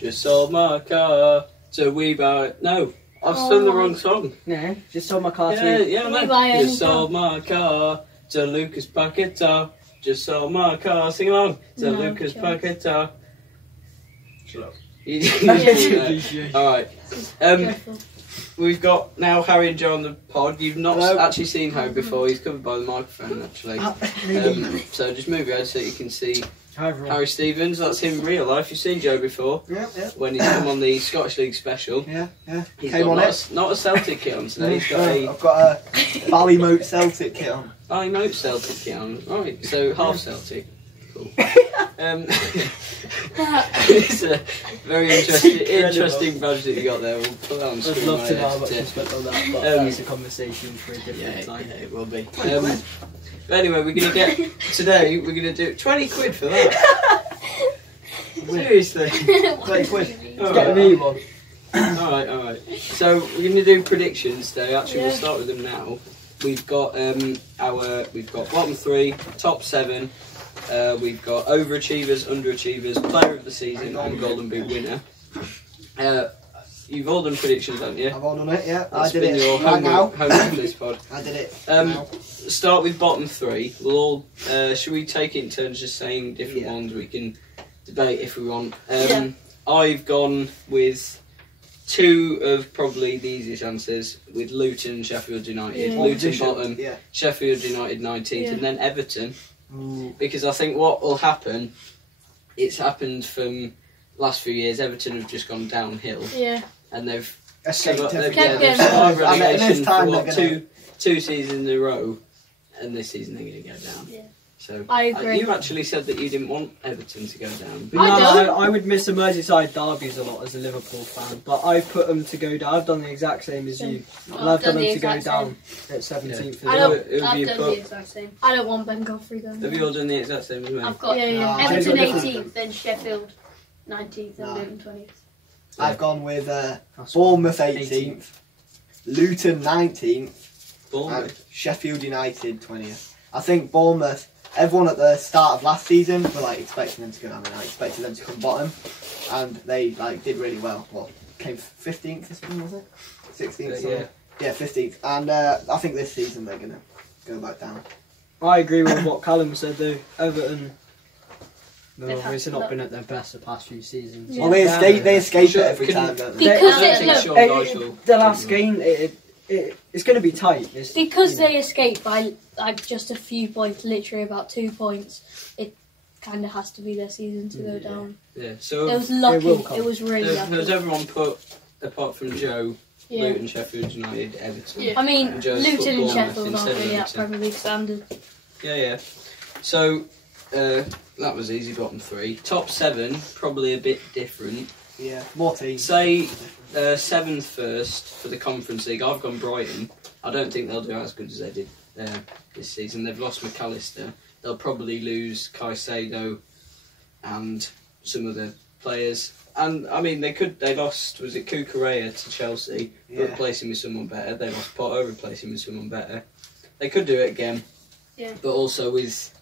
Just sold my car to We Buy. No, I've sung the wrong song. No, just sold my car Yeah, We Buy just sold my car to Lucas Paqueta. Just sold my car. Sing along to Lucas Paqueta. Shut up. Alright. We've got now Harry and Joe on the pod. You've not actually seen Harry before. He's covered by the microphone, actually. So just move your head so you can see Harry Stevens. That's him in real life. You've seen Joe before. Yeah. When he's come on the Scottish League special. Yeah. He's Came got on not a Celtic kit on today. I've got a Ballymote Celtic kit on. Ballymote Celtic kit on. Right, so half Celtic. Cool. It's a very interesting badge that you got there. We'll put that on screen. I'd love to know how much you spent on that, but that's a conversation for a different time. Yeah, it will be. But anyway, we're going to do 20 quid for that. Seriously. 20 quid. All Get me one. Alright. So we're going to do predictions today. Actually, we'll start with them now. We've got bottom 3, top 7. We've got overachievers, underachievers, player of the season, and Golden Boot winner. You've all done predictions, haven't you? I've all done it, yeah. That's I did it your homework for this pod. I did it. Start with bottom 3. We'll all. Should we take it in turns, just saying different ones? We can debate if we want. I've gone with 2 of probably the easiest answers, with Luton and Sheffield United. Luton bottom, Sheffield United 19th, and then Everton. Because I think what will happen, it's happened from last few years. Everton have just gone downhill. Yeah. And they've survived relegation for two seasons in a row, and this season they're going to go down. Yeah. So I agree. You actually said that you didn't want Everton to go down. I would miss the Merseyside derbies a lot as a Liverpool fan, but I've put them to go down. I've done the exact same as you. I've done them to go down at 17th. I've done the exact same. I don't want Ben Godfrey going down. Have you all done the exact same as me? I've got Everton 18th, then Sheffield 19th, and Luton 20th. I've gone with Bournemouth 18th, Luton 19th, and Sheffield United 20th. I think Bournemouth, everyone at the start of last season were expecting them to go down, and I expected them to come bottom, and they did really well. Came 15th this one, was it? 16th? Yeah, 15th. And I think this season they're going to go back down. I agree with what Callum said though. Everton, they've obviously not been at their best the past few seasons. Yeah. Well, they escape it every time, don't they? Because the last game, it's going to be tight. Because they escaped by just a few points, literally about 2 points. It kind of has to be their season to go down. Yeah, so it was lucky. It was really lucky. Has everyone put, apart from Joe, Luton, Sheffield United, Everton? Yeah. I mean, Luton and Sheffield aren't really at Premier League standard. Yeah. So that was easy. Bottom 3, top 7, probably a bit different. Yeah, more teams. Say 7th first for the Conference League. I've gone Brighton. I don't think they'll do as good as they did this season. They've lost McAllister. They'll probably lose Caicedo and some of the players. And I mean, they lost, was it Cucurella to Chelsea, replacing with someone better. They lost Potter, replacing with someone better. They could do it again. Yeah. But also with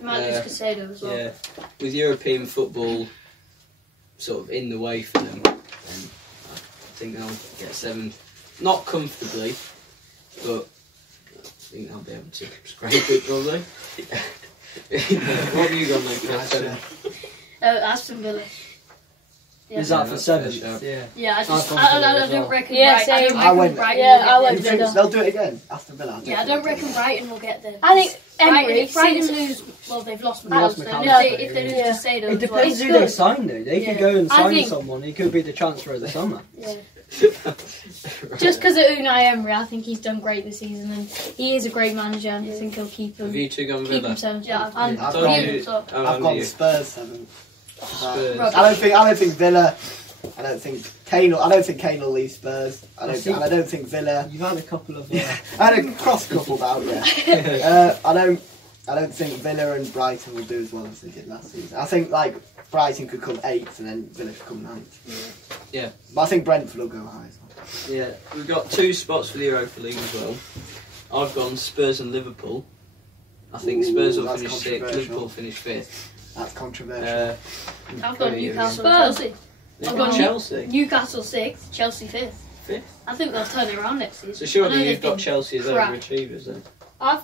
might lose Caicedo as well. Yeah. With European football sort of in the way for them, then I think they'll get 7th. Not comfortably, but I think they'll be able to scrape it probably. What have you got, Luke? Aston Villa. Yeah. Is that for 7th? Yeah. I don't reckon. I went Villa. They'll do it again. Aston Villa. I don't reckon Brighton will get there. I think if Brighton lose, well, they've lost McAllister. If they lose Caicedo, it depends who they sign though. They could go and sign someone. He could be the transfer of the summer. Yeah. Just because of Unai Emery, I think he's done great this season, and he is a great manager, and I think he'll keep him. Have you two gone Villa? I've gone Spurs 7th. Spurs. I don't think Villa. I don't think Kane will leave Spurs. I don't think Villa. You've had a couple of. I had a cross couple about I don't think Villa and Brighton will do as well as they did last season. I think Brighton could come 8th and then Villa could come 9th. Yeah. But I think Brentford will go high as well. Yeah, we've got 2 spots for the Europa League as well. I've gone Spurs and Liverpool. I think Spurs will finish 6th, Liverpool finish 5th. That's controversial. I've got Newcastle and Chelsea. I've got Chelsea. Newcastle 6th, Chelsea 5th. 5th? I think they'll turn it around next season. So surely you've got Chelsea as overachievers then? I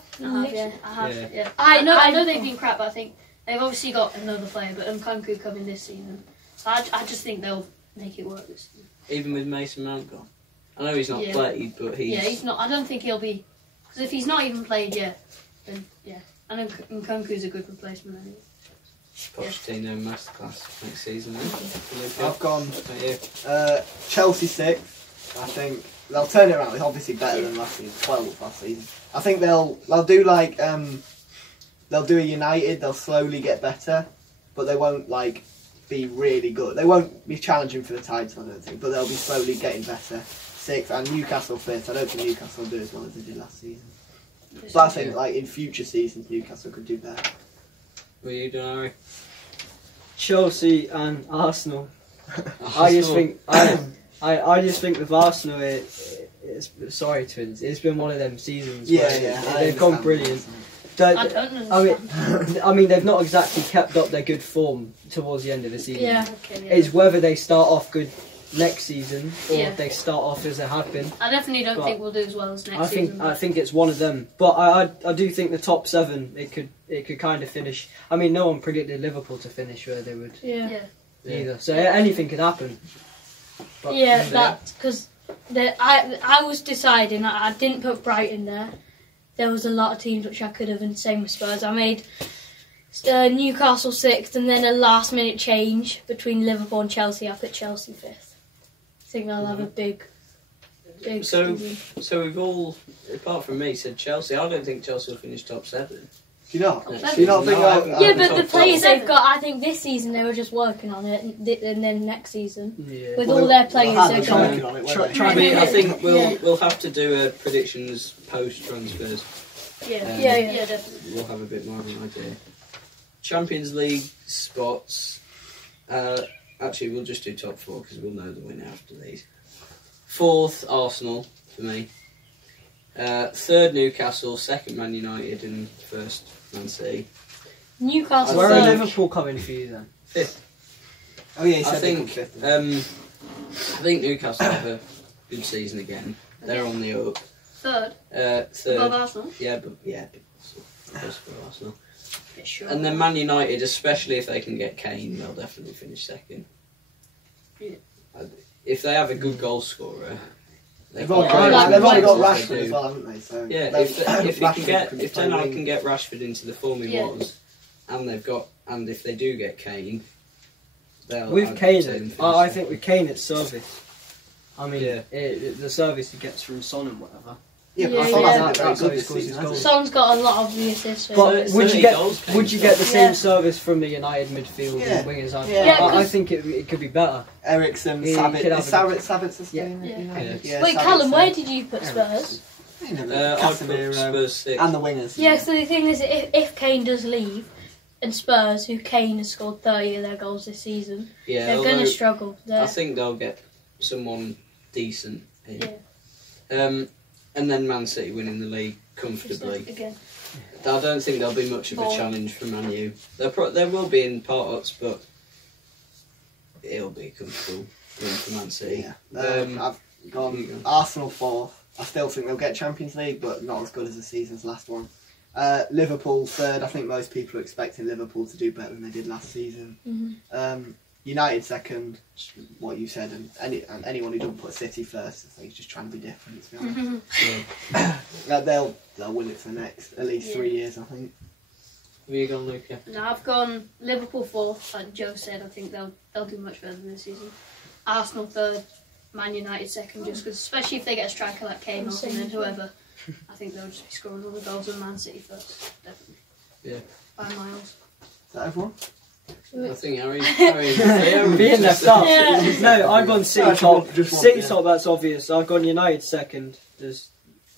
have. I know they've been crap, but I think they've obviously got another player, but Nkunku coming this season. So I just think they'll make it work this season. Even with Mason Mount gone? I know he's not played, but he's... Yeah, he's not. I don't think he'll be... Because if he's not even played yet, then yeah. I know Nkunku's a good replacement anyway. Pochettino masterclass next season then. I've gone Chelsea 6th. I think they'll turn it around. It's obviously better than last season, 12th last season. I think they'll do like they'll do a United. They'll slowly get better, but they won't like be really good. They won't be challenging for the title, I don't think, but they'll be slowly getting better. 6th, and Newcastle 5th. I don't think Newcastle will do as well as they did last season. But I think like in future seasons Newcastle could do better. What are you doing, Harry? Chelsea and Arsenal. I just think with Arsenal, sorry twins, it's been one of them seasons. They've gone brilliant. I don't understand. I mean, they've not exactly kept up their good form towards the end of the season. Yeah. It's whether they start off good next season or if they start off as they have been. I definitely don't think we'll do as well as next season. I think it's one of them. But I do think the top 7 it could kind of finish. I mean, no one predicted Liverpool to finish where they would either. So anything could happen. But, that's because I was deciding. I didn't put Brighton there. There was a lot of teams which I could have, and same with Spurs. I made Newcastle 6th, and then a last-minute change between Liverpool and Chelsea. I put Chelsea 5th. I think they'll have a big So season. we've all, apart from me, said Chelsea. I don't think Chelsea will finish top 7. Do you not? Next Do you not season. think? No, Yeah, but the top players 12. they've got, I think this season they were just working on it, and then next season with Well, all their players they'll they're have going. working on it, won't they? I mean, I think we'll have to do a predictions post transfers. Yeah, definitely. We'll have a bit more of an idea. Champions League spots. Actually, we'll just do top 4 because we'll know the winner after these. 4th, Arsenal for me. 3rd, Newcastle. 2nd, Man United, and 1st, Man City. Newcastle. Where are Liverpool coming for you then? 5th. Oh yeah, you said I think. they come 5th. I think Newcastle have a good season again. They're on the up. 3rd. 3rd. Above Arsenal. Close for Arsenal. Yeah, sure. And then Man United, especially if they can get Kane, they'll definitely finish 2nd. Yeah. If they have a good goal scorer, They've only got Rashford Rashford as well, haven't they? So yeah, if Ten Hag wing. can get Rashford into the form he was, and if they do get Kane, with Kane, I think with Kane it's service. I mean, the service he gets from Son and whatever. Yeah, but Son hasn't been very good this scores his season. goals. Son's got a lot of the assists. But would you get the same Yeah. service from the United midfield and wingers? I think it could be better. Ericsson, He Savic, could have Sabitzer Yeah. staying at United? Wait, Sabitzer. Callum, where did you put Spurs? I put Casemiro Spurs 6. and the wingers. Yeah, so the thing is, if Kane does leave, and Spurs, who Kane has scored 30 of their goals this season, they're going to struggle. I think they'll get someone decent in. And then Man City winning the league comfortably. Again. I don't think there'll be much of a challenge for Man U. There will be in parts, but it'll be comfortable win for Man City. I've gone Arsenal 4th. I still think they'll get Champions League, but not as good as the season's last one. Liverpool 3rd. I think most people are expecting Liverpool to do better than they did last season. Mm-hmm. United 2nd, what you said, and anyone who doesn't put City 1st, I think is just trying to be different. To be honest. They'll win it for the next at least 3 years, I think. Have you gone, Luca? No, I've gone Liverpool 4th, like Joe said. I think they'll do much better than this season. Arsenal 3rd, Man United 2nd, just because, especially if they get a striker like Kane or and whoever, I think they'll just be scoring all the goals. And Man City 1st, definitely. Yeah. By miles. Is that everyone? I think Harry being left out. Yeah. No, I've gone City Just top. one, City yeah. top, that's obvious. I've gone United 2nd.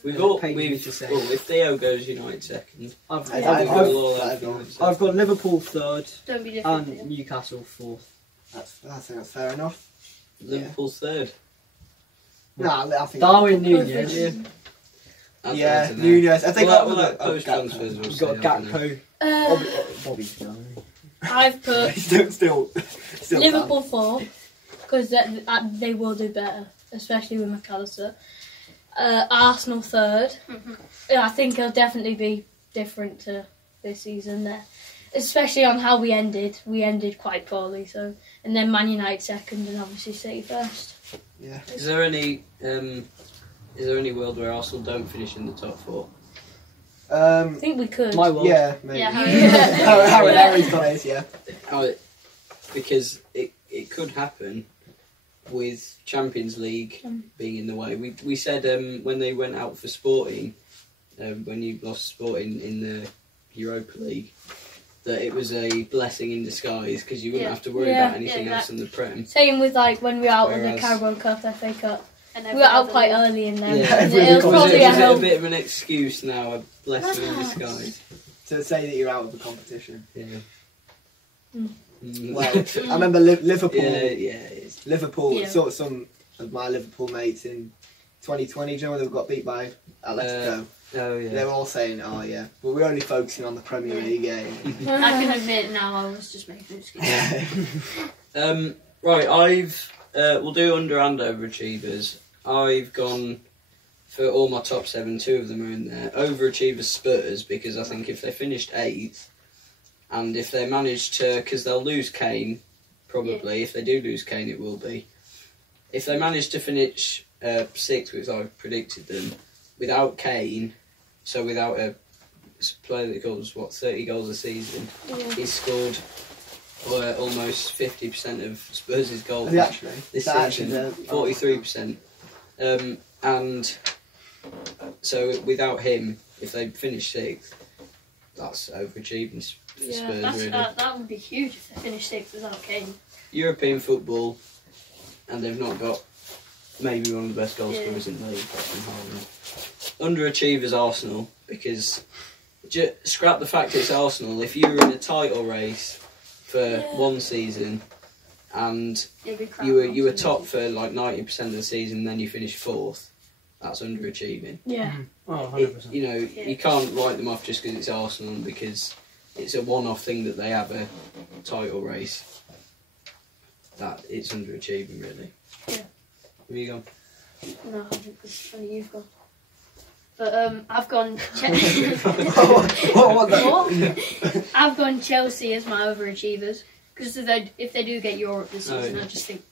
If Theo goes United 2nd, I've got Liverpool 3rd Don't be different. and Newcastle 4th. I think that's fair enough. Liverpool 3rd. No, I think Darwin Nunez. Yeah, Nunez. I think post transfers. You've got Gakpo. Bobby. I've put still Liverpool 4, because they will do better, especially with McAllister. Arsenal third. I think it'll definitely be different to this season there, especially on how we ended. We ended quite poorly, so and then Man United second, and obviously City first. Yeah. Is there any world where Arsenal don't finish in the top 4? I think we could. My world. Yeah, maybe. Yeah, Harry's got it, yeah. Because it could happen with Champions League being in the way. We said when they went out for Sporting, when you lost Sporting in the Europa League, that it was a blessing in disguise because you wouldn't have to worry about anything else in the Prem. Same with like when we were out in the Carabao Cup, FA Cup. And we were out quite early in there. Yeah. It was probably a bit of an excuse now, a blessing in disguise. To say that you're out of the competition. Yeah. Well, I remember Liverpool. Yeah, Liverpool. Saw some of my Liverpool mates in 2020. Do you know when they got beat by Atletico? Oh yeah. They were all saying, "Oh yeah," but we're only focusing on the Premier League game. I can admit now, I was just making excuses. Right, we'll do under and overachievers. I've gone for all my top 7. 2 of them are in there. Overachievers Spurs, because I think if they finished 8th, and if they manage to, because they'll lose Kane, probably. If they do lose Kane, it will be. If they manage to finish 6th, which I've predicted them, without Kane, so without a player that goes 30 goals a season, he's scored almost 50% of Spurs' goals this season, 43%. And so without him, if they finish 6th, that's overachieving for Spurs, really. That would be huge if they finish 6th without Kane. European football, and they've not got maybe one of the best goal scorers in the league. Underachievers Arsenal, because scrap the fact it's Arsenal. If you were in a title race for one season and you were top for like 90% of the season, and then you finish 4th, that's underachieving. Yeah. Oh, 100%. You can't write them off just because it's Arsenal, because it's a one-off thing that they have a title race. That it's underachieving, really. Yeah. Where you gone? No, only you've gone. But I've gone. I've gone Chelsea as my overachievers, because if they do get Europe this season, I just think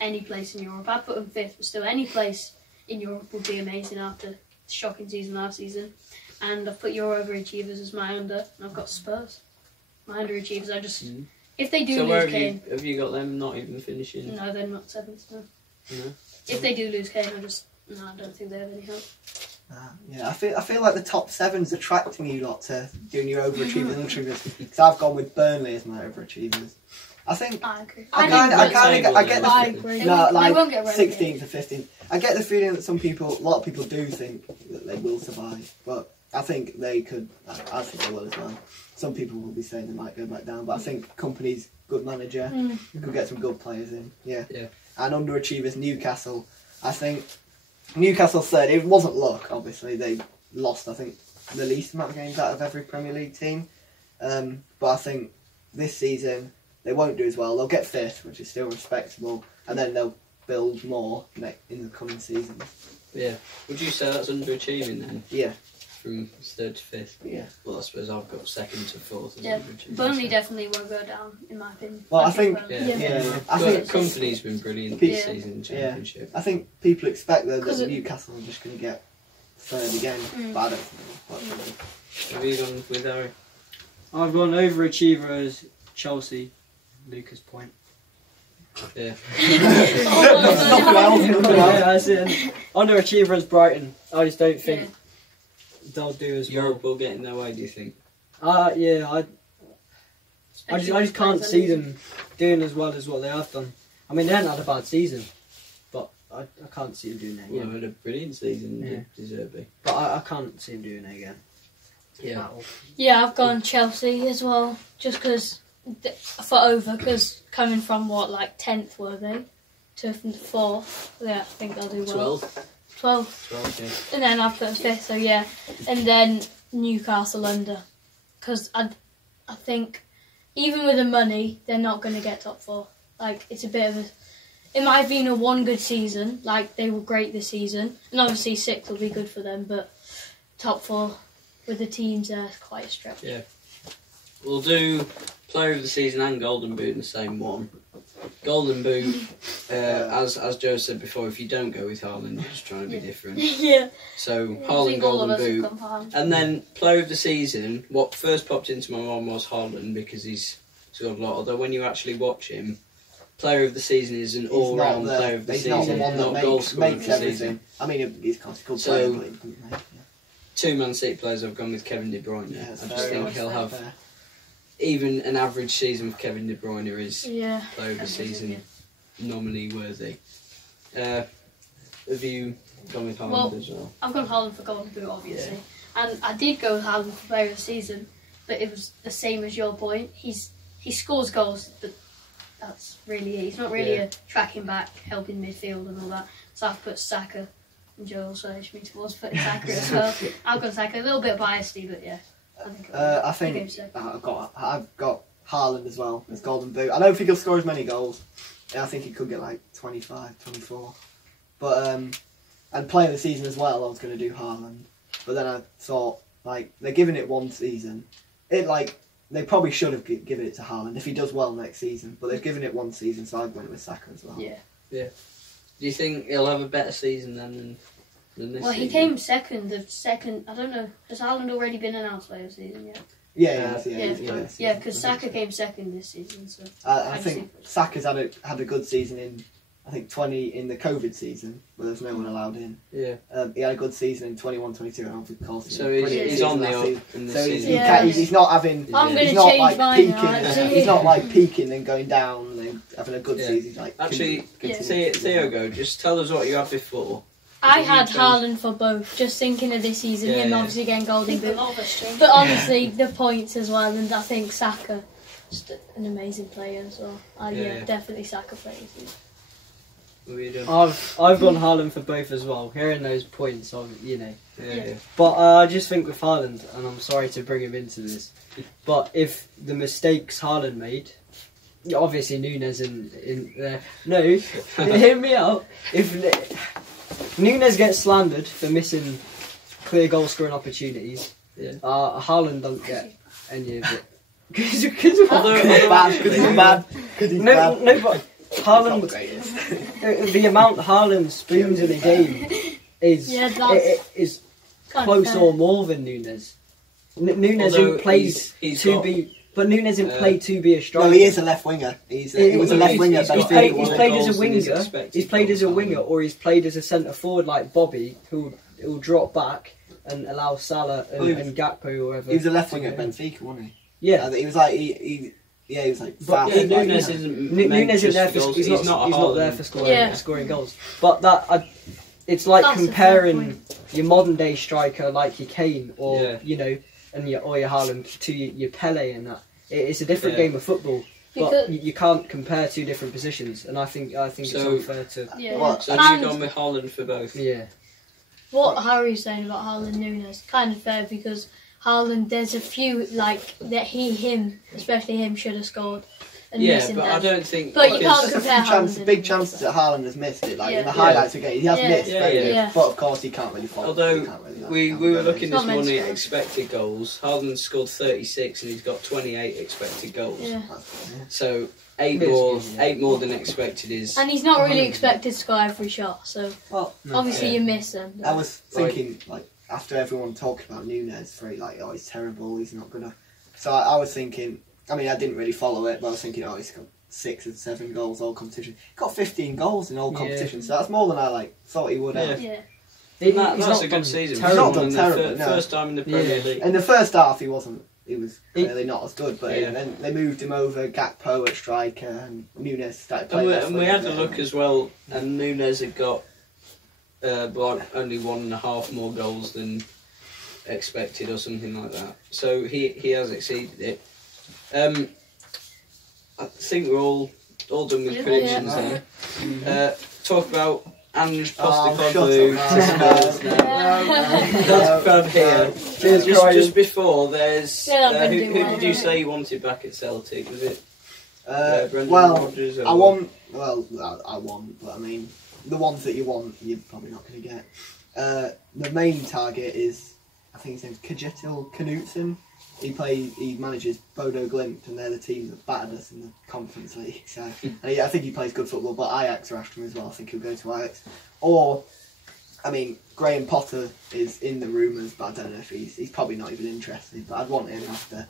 any place in Europe. I'd put them 5th, but still any place in Europe would be amazing after the shocking season last season. And I've put your overachievers as my under, and I've got Spurs. My underachievers, if they do lose Kane. Have you got them not even finishing? No, they're not 7th. No. No. If they do lose Kane, I don't think they have any hope. Yeah, I feel like the top 7's attracting you lot to doing your overachievers and underachievers. Because I've gone with Burnley as my overachievers. I think I agree. I get the I agree. no, like they won't get relegated. 16th to 15th. I get the feeling that a lot of people do think that they will survive, but I think they could. I think they will as well. Some people will be saying they might go back down, but I think Company's good manager. We could get some good players in. Yeah. And underachievers Newcastle. I think Newcastle said it wasn't luck. Obviously, they lost. I think the least amount of games out of every Premier League team. But I think this season they won't do as well. They'll get 5th, which is still respectable, and then they'll build more in the coming seasons. Yeah. Would you say that's underachieving then? Yeah. From 3rd to 5th? Yeah. Well, I suppose I've got 2nd to 4th. Yeah. Burnley definitely won't go down, in my opinion. Well, I think. I think Company's been brilliant this season in the Championship. I think people expect that Newcastle are just going to get 3rd again, but I don't think. Have you gone with Harry? I've gone overachievers Chelsea. Lucas Point. Yeah. Underachievers Brighton. I just don't think they'll do as well. Europe will get in their way, do you think? I just can't see them doing as well as what they have done. I mean, they haven't had a bad season, but I can't see them doing that again. Well, they had a brilliant season, deservedly. But I can't see them doing it again. Yeah. Yeah, I've gone Chelsea as well, just because because coming from 10th were they to 4th, I think they'll do well. 12. Yeah. And then I've put 5th, so yeah. And then Newcastle under, because I think even with the money, they're not going to get top 4. Like it's a bit of it might have been a one good season, like they were great this season, and obviously 6th will be good for them, but top 4 with the teams there is quite a stretch. Yeah. We'll do Player of the Season and Golden Boot in the same one. Golden Boot, as Joe said before, if you don't go with Haaland, you're just trying to be different. Yeah. So Haaland, Golden Boot, and then Player of the Season. What first popped into my mind was Haaland because he's got a lot. Although when you actually watch him, Player of the Season is an all-round Player of the Season. He's not the one that goal scorer makes everything. I mean, he's a good player, but he doesn't make. 2 Man City players I've gone with Kevin De Bruyne. Yeah, I just think he'll have even an average season for Kevin De Bruyne is Player of the Season nominee worthy. Have you gone with Haaland as well? I've gone Haaland for Golden Boot, obviously, and I did go with Haaland for Player of the Season, but it was the same as your point. He scores goals, but that's really it. He's not really a tracking back, helping midfield and all that. So I've put Saka. And Joe also edged me towards putting Saka as well. I've got Saka, a little bit biased, but yeah. I think I've got Haaland as well as Golden Boot. I don't think he'll score as many goals. I think he could get like 25, 24. But and Player of the Season as well, I was going to do Haaland. But then I thought, like, they're giving it one season. They probably should have given it to Haaland if he does well next season. But they've given it one season, so I went with Saka as well. Yeah. Yeah. Do you think he'll have a better season than this Well, season? he came second. I don't know. Has Haaland already been announced Player of the Season yet? Yeah, because Saka came second this season. So I think Saka's had a good season in, I think 20 in the COVID season where there's no one allowed in. Yeah. He had a good season in 21-22 and obviously so he's on the up in this season. He's not having. I'm going to change like mine peaking. Now, he's not like peaking and going down and then having a good season. He's like actually, Theo, go. Just tell us what you had before. I had Haaland for both, just thinking of this season, him obviously getting Golden Boot. But But honestly, the points as well, and I think Saka, just an amazing player as well. Definitely Saka players. What were you doing? I've gone Haaland for both as well, hearing those points, Yeah. But I just think with Haaland, and I'm sorry to bring him into this, but if the mistakes Haaland made, obviously Nunes in there. No, hear me out. If Nunes gets slandered for missing clear goal scoring opportunities, Haaland doesn't get any of it. Because he's bad. No, but Haaland, the amount Haaland spoons in a game is close or more than Nunes. Nunes plays to be. But Nunes didn't play to be a striker. No, he is a left winger. He was a left winger. He's played as a winger. He's played as a winger, or he's played as a centre forward like Bobby, who will drop back and allow Salah and Gakpo or whoever. He was a left winger at Benfica, wasn't he? Yeah, he was like he was like. But Nunes isn't there for he's not there for scoring goals. But it's like comparing your modern day striker like your Kane or and your Haaland to your Pele and that. It's a different game of football, but you can't compare two different positions. And I think it's unfair to. Yeah. So you've gone with Haaland for both. Yeah. What Harry's saying about Haaland Nunes, kind of fair because Haaland, there's a few like that especially him should have scored. And but I don't think. But you can't compare Haaland. Big chances that Haaland has missed it, like in the highlights again. He has missed, but of course he can't really follow. Although we were looking this morning at expected goals. Haaland scored 36 and he's got 28 expected goals. Yeah. So 8 more than expected is. And he's not really expected to score every shot, so obviously you miss them. I was thinking like after everyone talked about Nunes, he's terrible, he's not gonna. So I was thinking. I mean, I didn't really follow it, but I was thinking, he's got 6 and 7 goals all competition. He got 15 goals in all competitions, so that's more than I thought he would have. Yeah. That's a good season. He's not done terrible. First time in the Premier League. In the first half, he was clearly not as good, but then they moved him over, Gakpo at striker, and Nunes started playing. And we had a look as well, and Nunes had got only 1.5 more goals than expected, or something like that. So he has exceeded it. I think we're all done with predictions there. Talk about Ange Postecoglou to Spurs now. That's here. Just before, there's who did you say you wanted back at Celtic? Was it Brendan Well, Rodgers? I want. Well, I want, but I mean, the ones that you want, you're probably not going to get. The main target is, I think his name's Kjetil Knutsen. He manages Bodo Glimt, and they're the team that battered us in the Conference League. So I think he plays good football, but Ajax are after him as well. I think he'll go to Ajax. Or, I mean, Graham Potter is in the rumours, but I don't know if he's probably not even interested. But I'd want him after.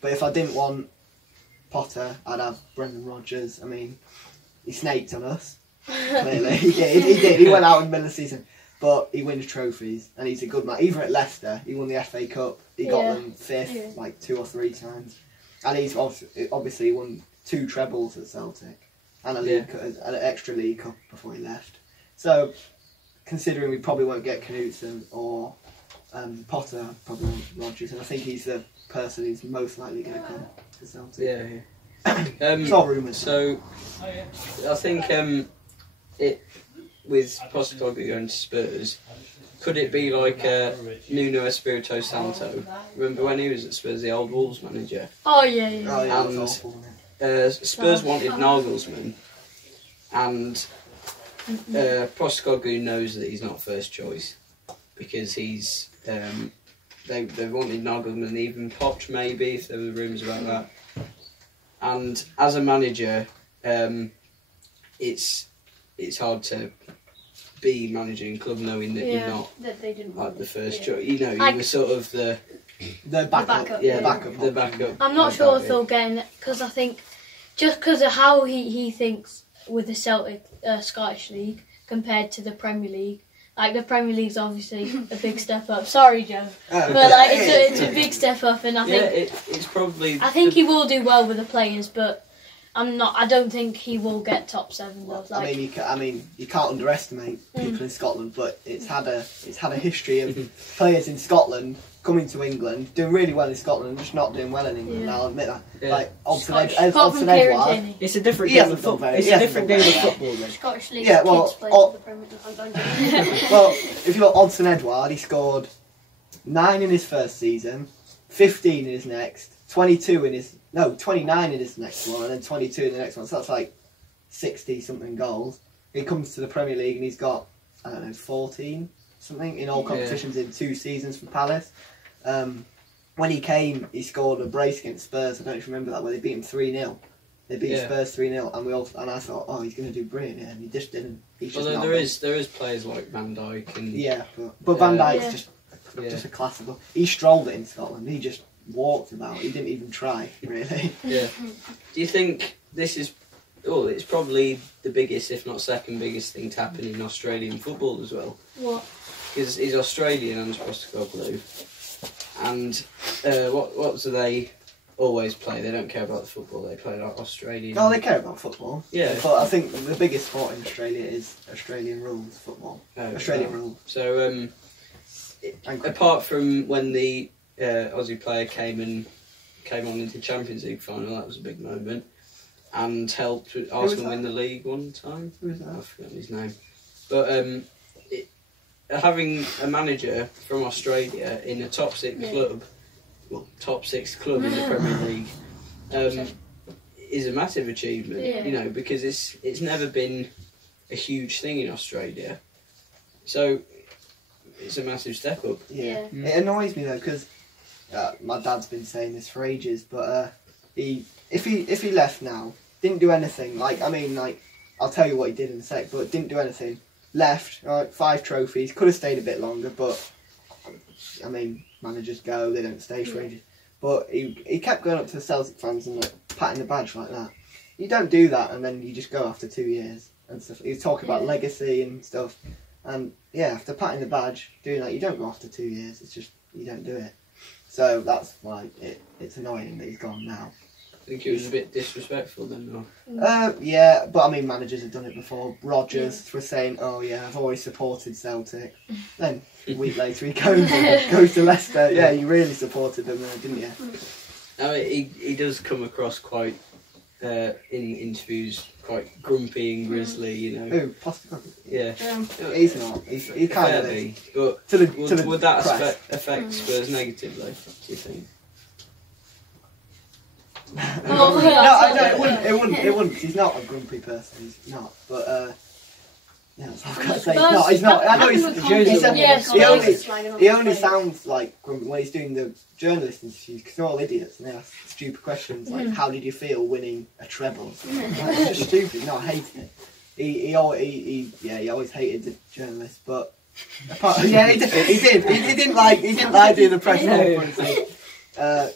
But if I didn't want Potter, I'd have Brendan Rodgers. I mean, he snaked on us. Clearly, he did. He went out in the middle of the season. But he wins trophies, and he's a good man. Even at Leicester, he won the FA Cup. He got them fifth, like 2 or 3 times. And he's obviously won 2 trebles at Celtic, and an extra League Cup before he left. So, considering we probably won't get Knutsen or Potter, probably want Rodgers, and I think he's the person who's most likely going to come to Celtic. Yeah. It's all rumours. So, I think with Postecoglou going to Spurs, could it be like Nuno Espirito Santo? Remember when he was at Spurs, the old Wolves manager? Oh yeah. Oh, yeah, And that's awful, isn't it? Spurs wanted Nagelsmann, and Postecoglou knows that he's not first choice because he's they wanted Nagelsmann, even Poch maybe if there were rumours about that. And as a manager, it's hard to be managing a club knowing that you're not that they didn't like want the first it. choice. You know, you were sort of the backup. yeah, backup. the backup. I'm not sure if they'll get in it because I think just because of how he thinks with the Celtic Scottish League compared to the Premier League. Like the Premier League's obviously a big step up. Sorry, Joe, but like it's a big step up, and I think it's probably. I think he will do well with the players, but I don't think he will get top 7 though. Like, I mean, you can't underestimate people in Scotland, but it's had a history of players in Scotland coming to England, doing really well in Scotland, and just not doing well in England. I'll admit that. Yeah. Like apart from Odson Kieran Edouard. Tierney. It's a different He game of hasn't done football. very- It's he a hasn't different done game of very football. Then. Scottish League Yeah, well, kids play for the Premier League. Well, if you look Odson Edouard, he scored 9 in his first season, 15 in his next, 29 in his next one, and then 22 in the next one. So that's like 60 something goals. He comes to the Premier League and he's got, I don't know, 14 something in all competitions in 2 seasons for Palace. When he came, he scored a brace against Spurs. I don't know if you remember that, where they beat him 3-0. They beat Spurs 3-0, and I thought, oh, he's going to do brilliant here, and he just didn't. He's just there is players like Van Dijk and but Van Dijk's just a classical. He strolled it in Scotland. He just walked about. He didn't even try, really. Yeah. Do you think this is? Oh, it's probably the biggest, if not second biggest thing to happen in Australian football as well. What? Because he's Australian and Postecoglou, and what do they always play? They don't care about the football. They play like Australian. No, they care about football. Yeah. But I think the biggest sport in Australia is Australian rules football. Australian rules. So, apart from when the Aussie player came on into the Champions League final, that was a big moment, and helped Arsenal win the league one time. Who was that? I've forgotten his name. But having a manager from Australia in a top 6 club, top 6 club in the Premier League, is a massive achievement. Yeah. You know, because it's never been a huge thing in Australia, so it's a massive step up. Yeah. It annoys me though because my dad's been saying this for ages, but if he left now, didn't do anything. I'll tell you what he did in a sec, but didn't do anything. Left, 5 trophies, could have stayed a bit longer, but I mean, managers go, they don't stay for ages. But he kept going up to the Celtic fans and patting the badge like that. You don't do that, and then you just go after 2 years and stuff. He was talking about legacy and stuff, and after patting the badge, doing that, you don't go after 2 years. It's just you don't do it. So that's why it's annoying that he's gone now. I think it was a bit disrespectful then, though. Yeah, but I mean, managers have done it before. Rodgers was saying, "Oh yeah, I've always supported Celtic." Then a week later, he goes to Leicester. Yeah, you really supported them, didn't you? I mean, he does come across quite in interviews quite grumpy and grisly, you know. Who? Postecoglou? Yeah. He's not. He kind of is. But would that affect Spurs negatively? Do you think? Oh, no, it wouldn't. He's not a grumpy person. He's not. But yeah, that's all I've got to say. He's not. I know he only sounds like grumpy when he's doing the journalist interviews because they're all idiots and they ask stupid questions like, "How did you feel winning a treble?" Like, it's just stupid. No, I hate it. He always hated the journalists, but he didn't like doing the press conference.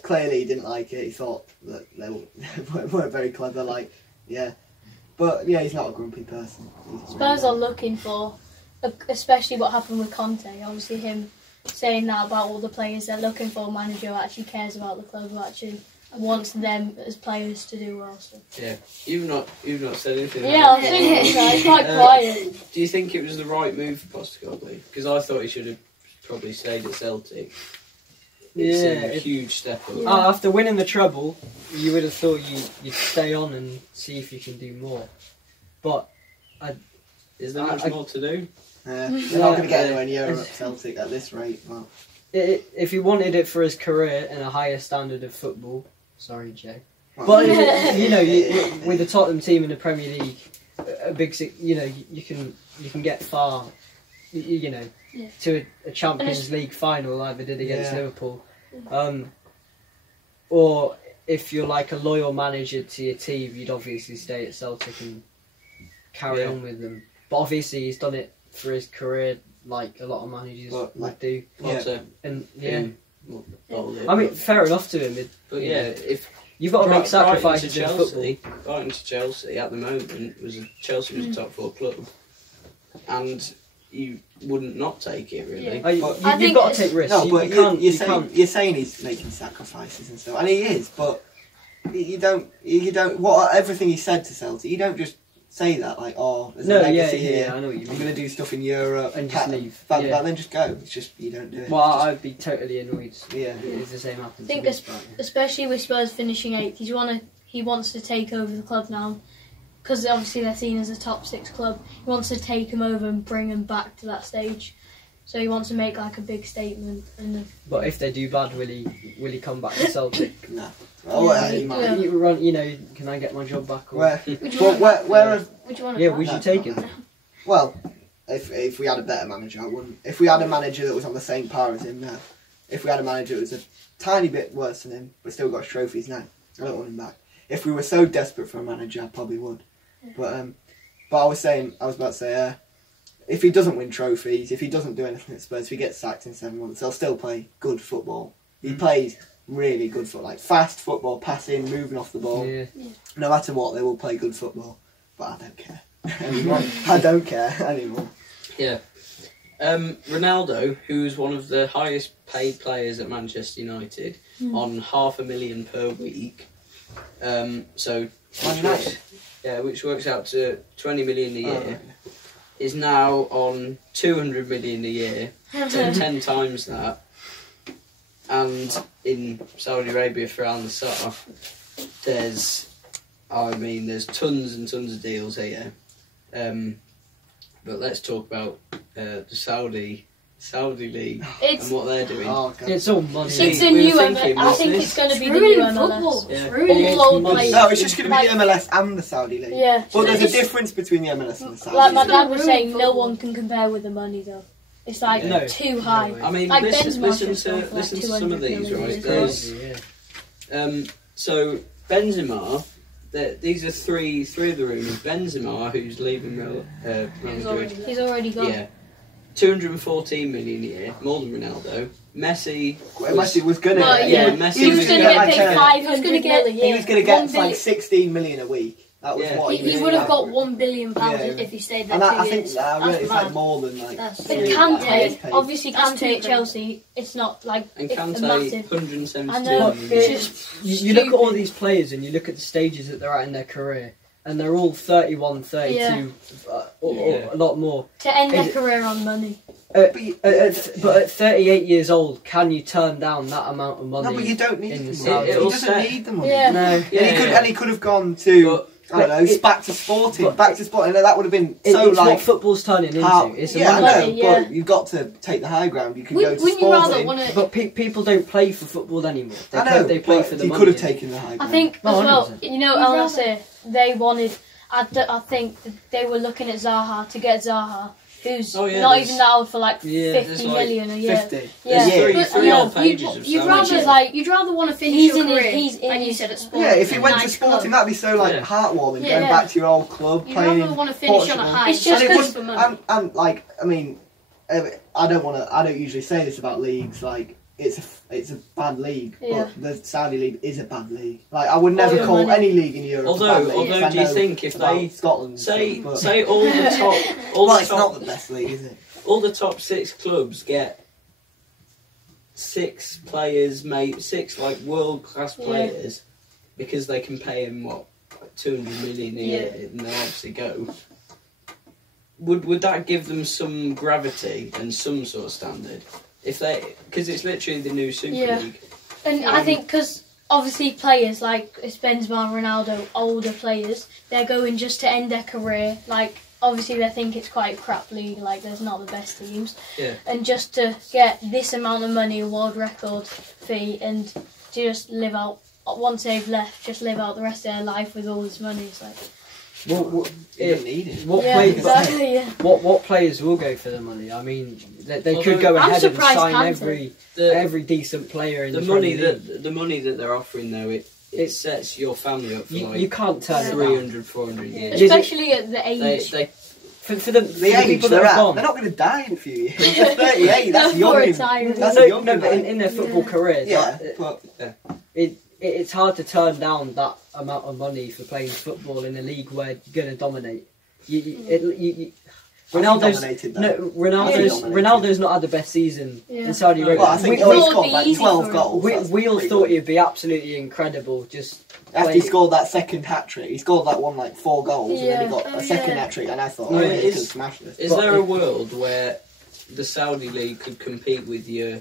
Clearly, he didn't like it. He thought that they weren't very clever. Like, yeah, but yeah, he's not a grumpy person. Spurs are looking for, especially what happened with Conte. Obviously, him saying that about all the players. They're looking for a manager who actually cares about the club, who actually wants them as players to do well. So. Yeah, you've not said anything. Yeah, I'm thinking that. It's quite quiet. Do you think it was the right move for Postecoglou? Because I thought he should have probably stayed at Celtic. It's a huge step up. Yeah. After winning the treble, you would have thought you'd stay on and see if you can do more. But is there much more to do? They're not going to get anywhere near Celtic at this rate. Well. If he wanted it for his career and a higher standard of football, sorry, Jay. But with the Tottenham team in the Premier League, a big, you can get far, to a Champions League final like they did against Liverpool, or if you're like a loyal manager to your team, you'd obviously stay at Celtic and carry on with them. But obviously, he's done it for his career, like a lot of managers would do. I mean, fair enough to him. But if you've got to make sacrifices in football. Brighton to Chelsea at the moment Chelsea was a top 4 club, and you wouldn't not take it really. Yeah. You've got to take risks. No, but you're saying he's making sacrifices and stuff, and he is. But you don't. Everything he said to Celtic, you don't just say that like, there's a legacy here. I know what you mean. I'm going to do stuff in Europe and just leave. Then just go. It's just you don't do it. Well, I'd be totally annoyed. Yeah, it's the same happens. I think especially with Spurs finishing 8th, he wants to take over the club now, because obviously they're seen as a top 6 club. He wants to take them over and bring them back to that stage. So he wants to make like a big statement. But if they do bad, will he come back to Celtic? No. He might. Can I get my job back? Where would you take him? Well, if we had a better manager, I wouldn't. If we had a manager that was on the same par as him, no. If we had a manager that was a tiny bit worse than him, but still got trophies, no. I don't want him back. If we were so desperate for a manager, I probably would. But I was about to say, if he doesn't win trophies, if he doesn't do anything at Spurs, if he gets sacked in 7 months, they'll still play good football. He plays really good football, like fast football, passing, moving off the ball. Yeah. No matter what, they will play good football. But I don't care anymore. I don't care anymore. Yeah. Ronaldo, who's one of the highest paid players at Manchester United, on $500,000 per week. Which works out to 20 million a year. Is now on 200 million a year, so 10 times that. And in Saudi Arabia for Al Nassr, there's tons and tons of deals here. But let's talk about the Saudi League and what they're doing. It's all money. It's a new MLS. I think it's going to be the new MLS. No, it's just going to be the MLS and the Saudi League. Yeah. But there's a difference between the MLS and the Saudi League. Like my League. dad was saying, no one can compare with the money though. It's like too high. I mean, like listen to some of these, right? There's, so Benzema, these are three of the rumours. Benzema, who's leaving Real Madrid. He's already gone. Yeah. 214 million a year, more than Ronaldo. Messi was going to Messi was going to get paid 500 million a year. He was going to get like 16 million a week. That was what he would have got £1 billion if he stayed there. And I think it's like more than like. And Kante, obviously Kante at Chelsea, it's not like and it's Kante, massive. 172 million. You look at all these players and you look at the stages that they're at in their career, and they're all 31, 32, or a lot more. To end their career on money. But at 38 years old, can you turn down that amount of money? No, but you don't need the money. He doesn't need the money. Yeah. No. And he could have gone to I don't know, it's back to sporting. That would have been so it's like what football's turning into. It's yeah, I know, yeah. but you've got to take the high ground. You can go to Wouldn't you rather sporting. want to? But people don't play for football anymore. I know, they play but for the you money. could have taken the high ground. I think as well, 100%. you know, LSA, they wanted. I think that they were looking at Zaha to get Zaha, who's not even that old for like 50 million a year. 50. Yeah, There's three whole pages of You'd salaries. you'd rather want to finish your career, he's like you said, at Sporting. Yeah, if he went to nice sporting, club. that'd be so like heartwarming. Yeah. Going back to your old club, You'd playing rather in want to finish Portugal. on a high. It's just and because for money. and like, I mean, I don't usually say this about leagues. Like, it's a bad league, Yeah. but the Saudi league is a bad league. Like, I would never call money. any league in Europe a bad league. Although, do you think if they Scotland say but, all the top, it's not the best league, is it? all the top 6 clubs get 6 players, six like world class players, because they can pay them like 200 million a year, and they obviously go. Would that give them some gravity and some sort of standard? If they, because it's literally the new Super League. And I think because obviously players like Benzema, Ronaldo, older players, they're going just to end their career. Like, obviously they think it's quite a crap league, like there's not the best teams. Yeah. And just to get this amount of money, a world record fee, and to just live out, once they've left, just live out the rest of their life with all this money. It's like... You don't need it. What players will go for the money? I mean, they could go ahead and sign every decent player in the money League. The money that they're offering though, it sets your family up for you can't turn it 300, 400 years. Especially at the age. For the age people they're that at, are gone. they're not going to die in a few years. They're 38. That's young. That's No, young. but in their football careers, but it's hard to turn down that amount of money for playing football in a league where you're going to dominate. Ronaldo's not had the best season in Saudi Arabia. Well, I think he scored like 12 goals. We all thought he'd be absolutely incredible. Just after he scored that second hat trick, he scored that one like 4 goals, and then he got a second hat trick, and I thought, he could smash this. Is there a world where the Saudi League could compete with your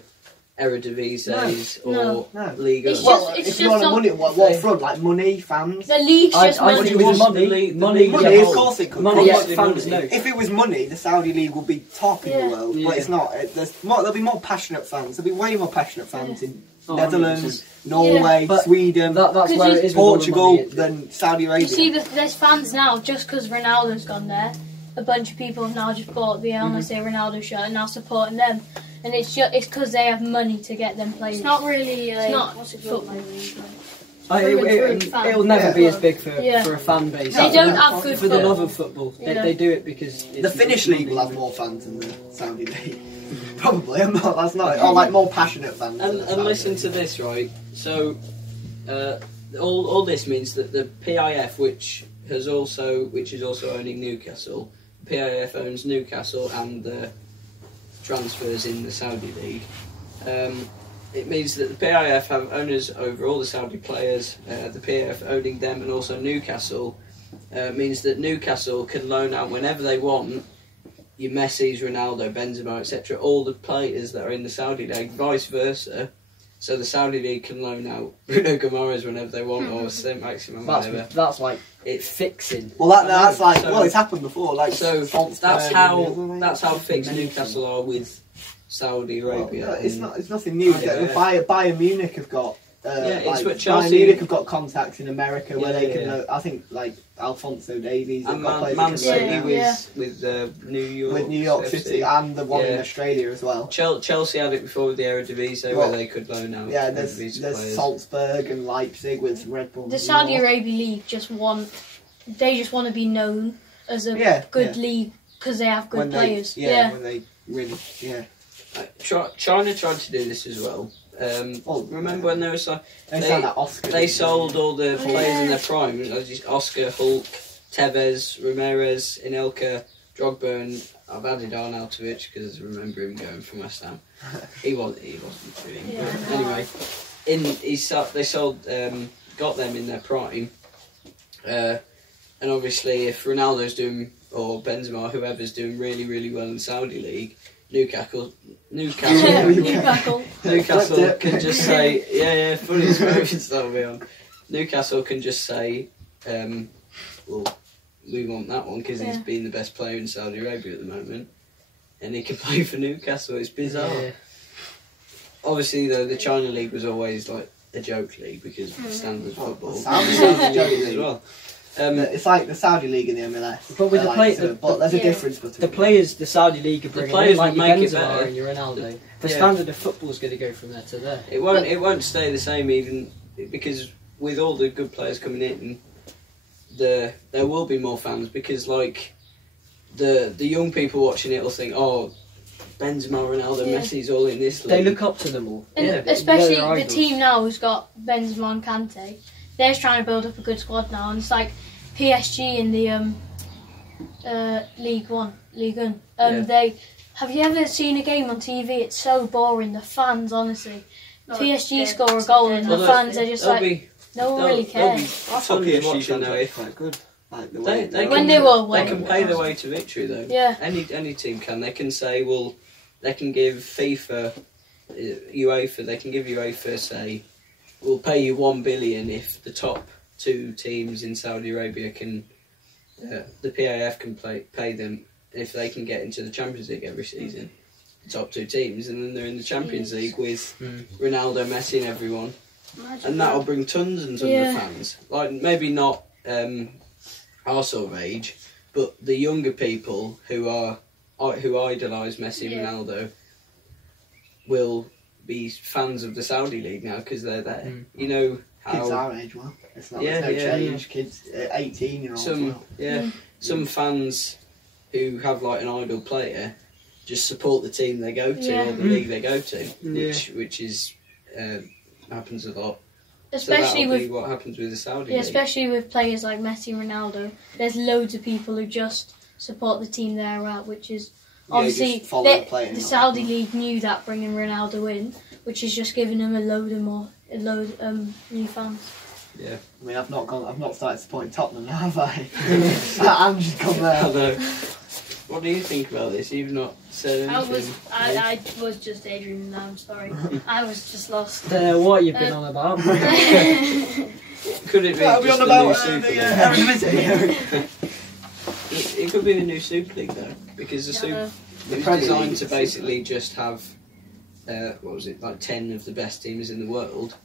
Eredivisie or Liga? Well, if you want to money, what front? Like money, fans? The league's just money. Money, of course it could. Money, fans, no. If it was money, the Saudi League would be top in the world, but it's not. There'll be more passionate fans. There'll be way more passionate fans in Netherlands, Norway, Sweden, that's where it is Portugal than Saudi Arabia. You see, there's fans now just because Ronaldo's gone there. A bunch of people have now just bought the Ronaldo shirt and now supporting them. And it's because they have money to get them players. It's not really like, what's it called? It'll never be as big for a fan base. They don't have good for the love of football. They do it because the Finnish league will have more fans than the Saudi league. Probably, that's not. Or like more passionate fans. And listen to this, right? So, all this means that the PIF, which is also owning Newcastle, PIF owns Newcastle and the transfers in the Saudi league. It means that the PIF have owners over all the Saudi players. The PIF owning them and also Newcastle means that Newcastle can loan out whenever they want your Messi's, Ronaldo, Benzema, etc. All the players that are in the Saudi league, vice versa. So the Saudi league can loan out Bruno Guimaraes whenever they want, or Saint Maximin, whatever. That's like it's fixing. Well, that's like it's happened before. Like that's how fixed Newcastle are with Saudi Arabia. Well, it's nothing new. Bayern Munich have got. It's what Bayern Munich have got contacts in America where they can. I think like Alphonso Davies and Man City with New York City and the one in Australia as well. Chelsea had it before with the Eredivisie where they could loan out. Yeah, there's Salzburg and Leipzig with Red Bull. The Saudi Arabia league just want to be known as a good league because they have good players. When they really China tried to do this as well. Remember when there was like they sold all the players in their prime, Oscar, Hulk, Tevez, Ramirez, Inelka, Drogba, and I've added Arnautovic because I remember him going from West Ham. He wasn't doing. Anyway, they sold got them in their prime, and obviously if Ronaldo's doing or Benzema or whoever's doing really really well in the Saudi league. Newcastle can just say, funniest moments that'll be on. Newcastle can just say, well, we want that one because he's been the best player in Saudi Arabia at the moment, and he can play for Newcastle. It's bizarre. Yeah. Obviously, though, the China League was always like a joke league because of standard football. Saudi League as well. It's like the Saudi League and the MLS. But with but there's a difference between the players. The Saudi League are bringing players like make it Benzema better. and your Ronaldo. The standard of football is going to go from there to there. It won't stay the same even because with all the good players coming in, there will be more fans because like the young people watching it will think, oh, Benzema, Ronaldo, Messi's all in this league. They look up to them all. And especially the team now who's got Benzema and Kante. They're trying to build up a good squad now, and it's like PSG in the League One. Have you ever seen a game on TV? It's so boring. The fans, honestly, PSG score a goal and the fans are just no one really cares. I thought PSG fans were quite good. Like they can pay their way to victory though. Yeah. Any team can. They can say, well, they can give FIFA, UEFA. They can give UEFA say, we'll pay you $1 billion if the top 2 teams in Saudi Arabia can. The PAF can pay them if they can get into the Champions League every season. The top 2 teams, and then they're in the Champions League with Ronaldo, Messi, and everyone. And that'll bring tons and tons of fans. Like maybe not our sort of age, but the younger people who idolise Messi and Ronaldo will be fans of the Saudi League now because they're there. You know how kids our age, well, it's not there's no change. Kids, 18-year-olds. Some fans who have like an idol player just support the team they go to or the league they go to, which is happens a lot. Especially so with what happens with the Saudi League. Especially with players like Messi and Ronaldo, there's loads of people who just support the team they're at, which is obviously the Saudi League knew that bringing Ronaldo in, which is just giving them a load new fans. Yeah, I mean I've not started supporting Tottenham now, have I? I'm just come there. Hello. What do you think about this? You've not said anything. I was just daydreaming now, I'm sorry. I was just lost. Don't know what you've been on about. Could it be just the new Super League? It could be the new Super League though, because it was designed to basically just have, like 10 of the best teams in the world,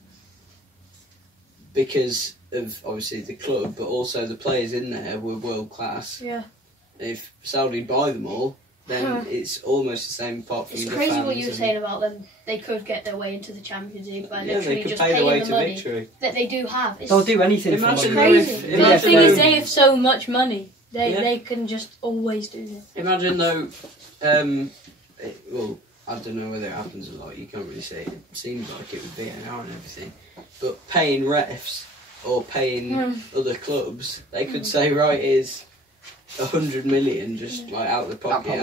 because of obviously the club, but also the players in there were world class. Yeah. If Saudi buy them all, then it's almost the same apart from it's the crazy fans what you were saying about them. They could get their way into the Champions League by literally just pay paying the way the to money victory. That they do have. They'll do anything for It's money. crazy. But the thing is, they have so much money. They can just always do this. Imagine though, well, I don't know whether it happens a lot. You can't really say it. It seems like it would be an hour and everything, but paying refs or paying other clubs, they could say, right, here's 100 million just like out of the pocket,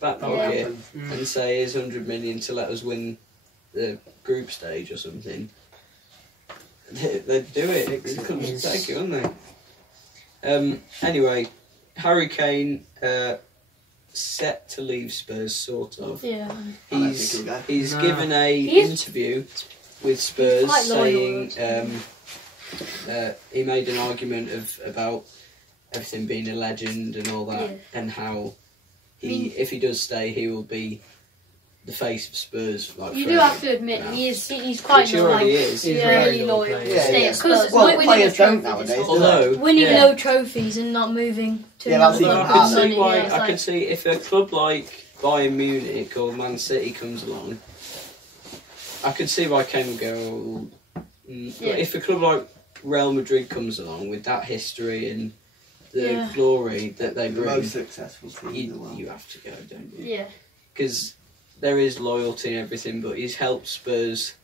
back pocket, and say here's 100 million to let us win the group stage or something. They'd do it. They couldn't take it, wouldn't they? Anyway, Harry Kane set to leave Spurs, sort of. Yeah. He's given a interview with Spurs saying he made an argument about everything being a legend and all that, and how if he does stay, he will be the face of Spurs. Like you do have to admit, he's quite loyal. He's really loyal. Yeah. Because players don't nowadays. Although winning no trophies and not moving to I could see if a club like Bayern Munich or Man City comes along, I could see why Kane would go. But if a club like Real Madrid comes along with that history and the glory that they bring, the most successful team in the world, you have to go, don't you? Yeah. Because there is loyalty and everything, but he's helped Spurs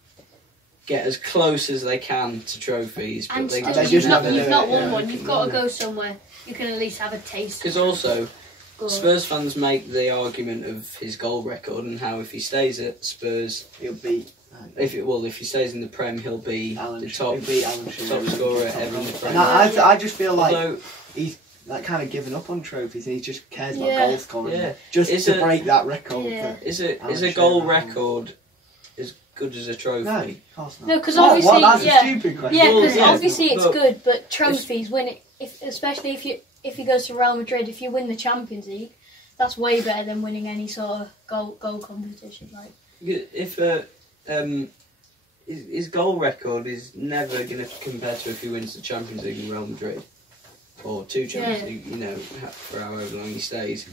get as close as they can to trophies. And but still, you've not won one. You've got to go somewhere. You can at least have a taste. Because also, Spurs fans make the argument of his goal record and how if he stays at Spurs, he'll be. If he stays in the Prem, he'll be the top scorer ever in the Prem. And I just feel like he's like kind of given up on trophies and he just cares about goal scoring. Just to break that record. Is a goal record as good as a trophy? No, of course not. No, because obviously, that's a stupid question. Yeah, because obviously it's good, but trophies, especially if he goes to Real Madrid, if you win the Champions League, that's way better than winning any sort of goal competition. Like, if his goal record is never going to compare to if he wins the Champions League in Real Madrid or 2 Champions League, you know, for however long he stays.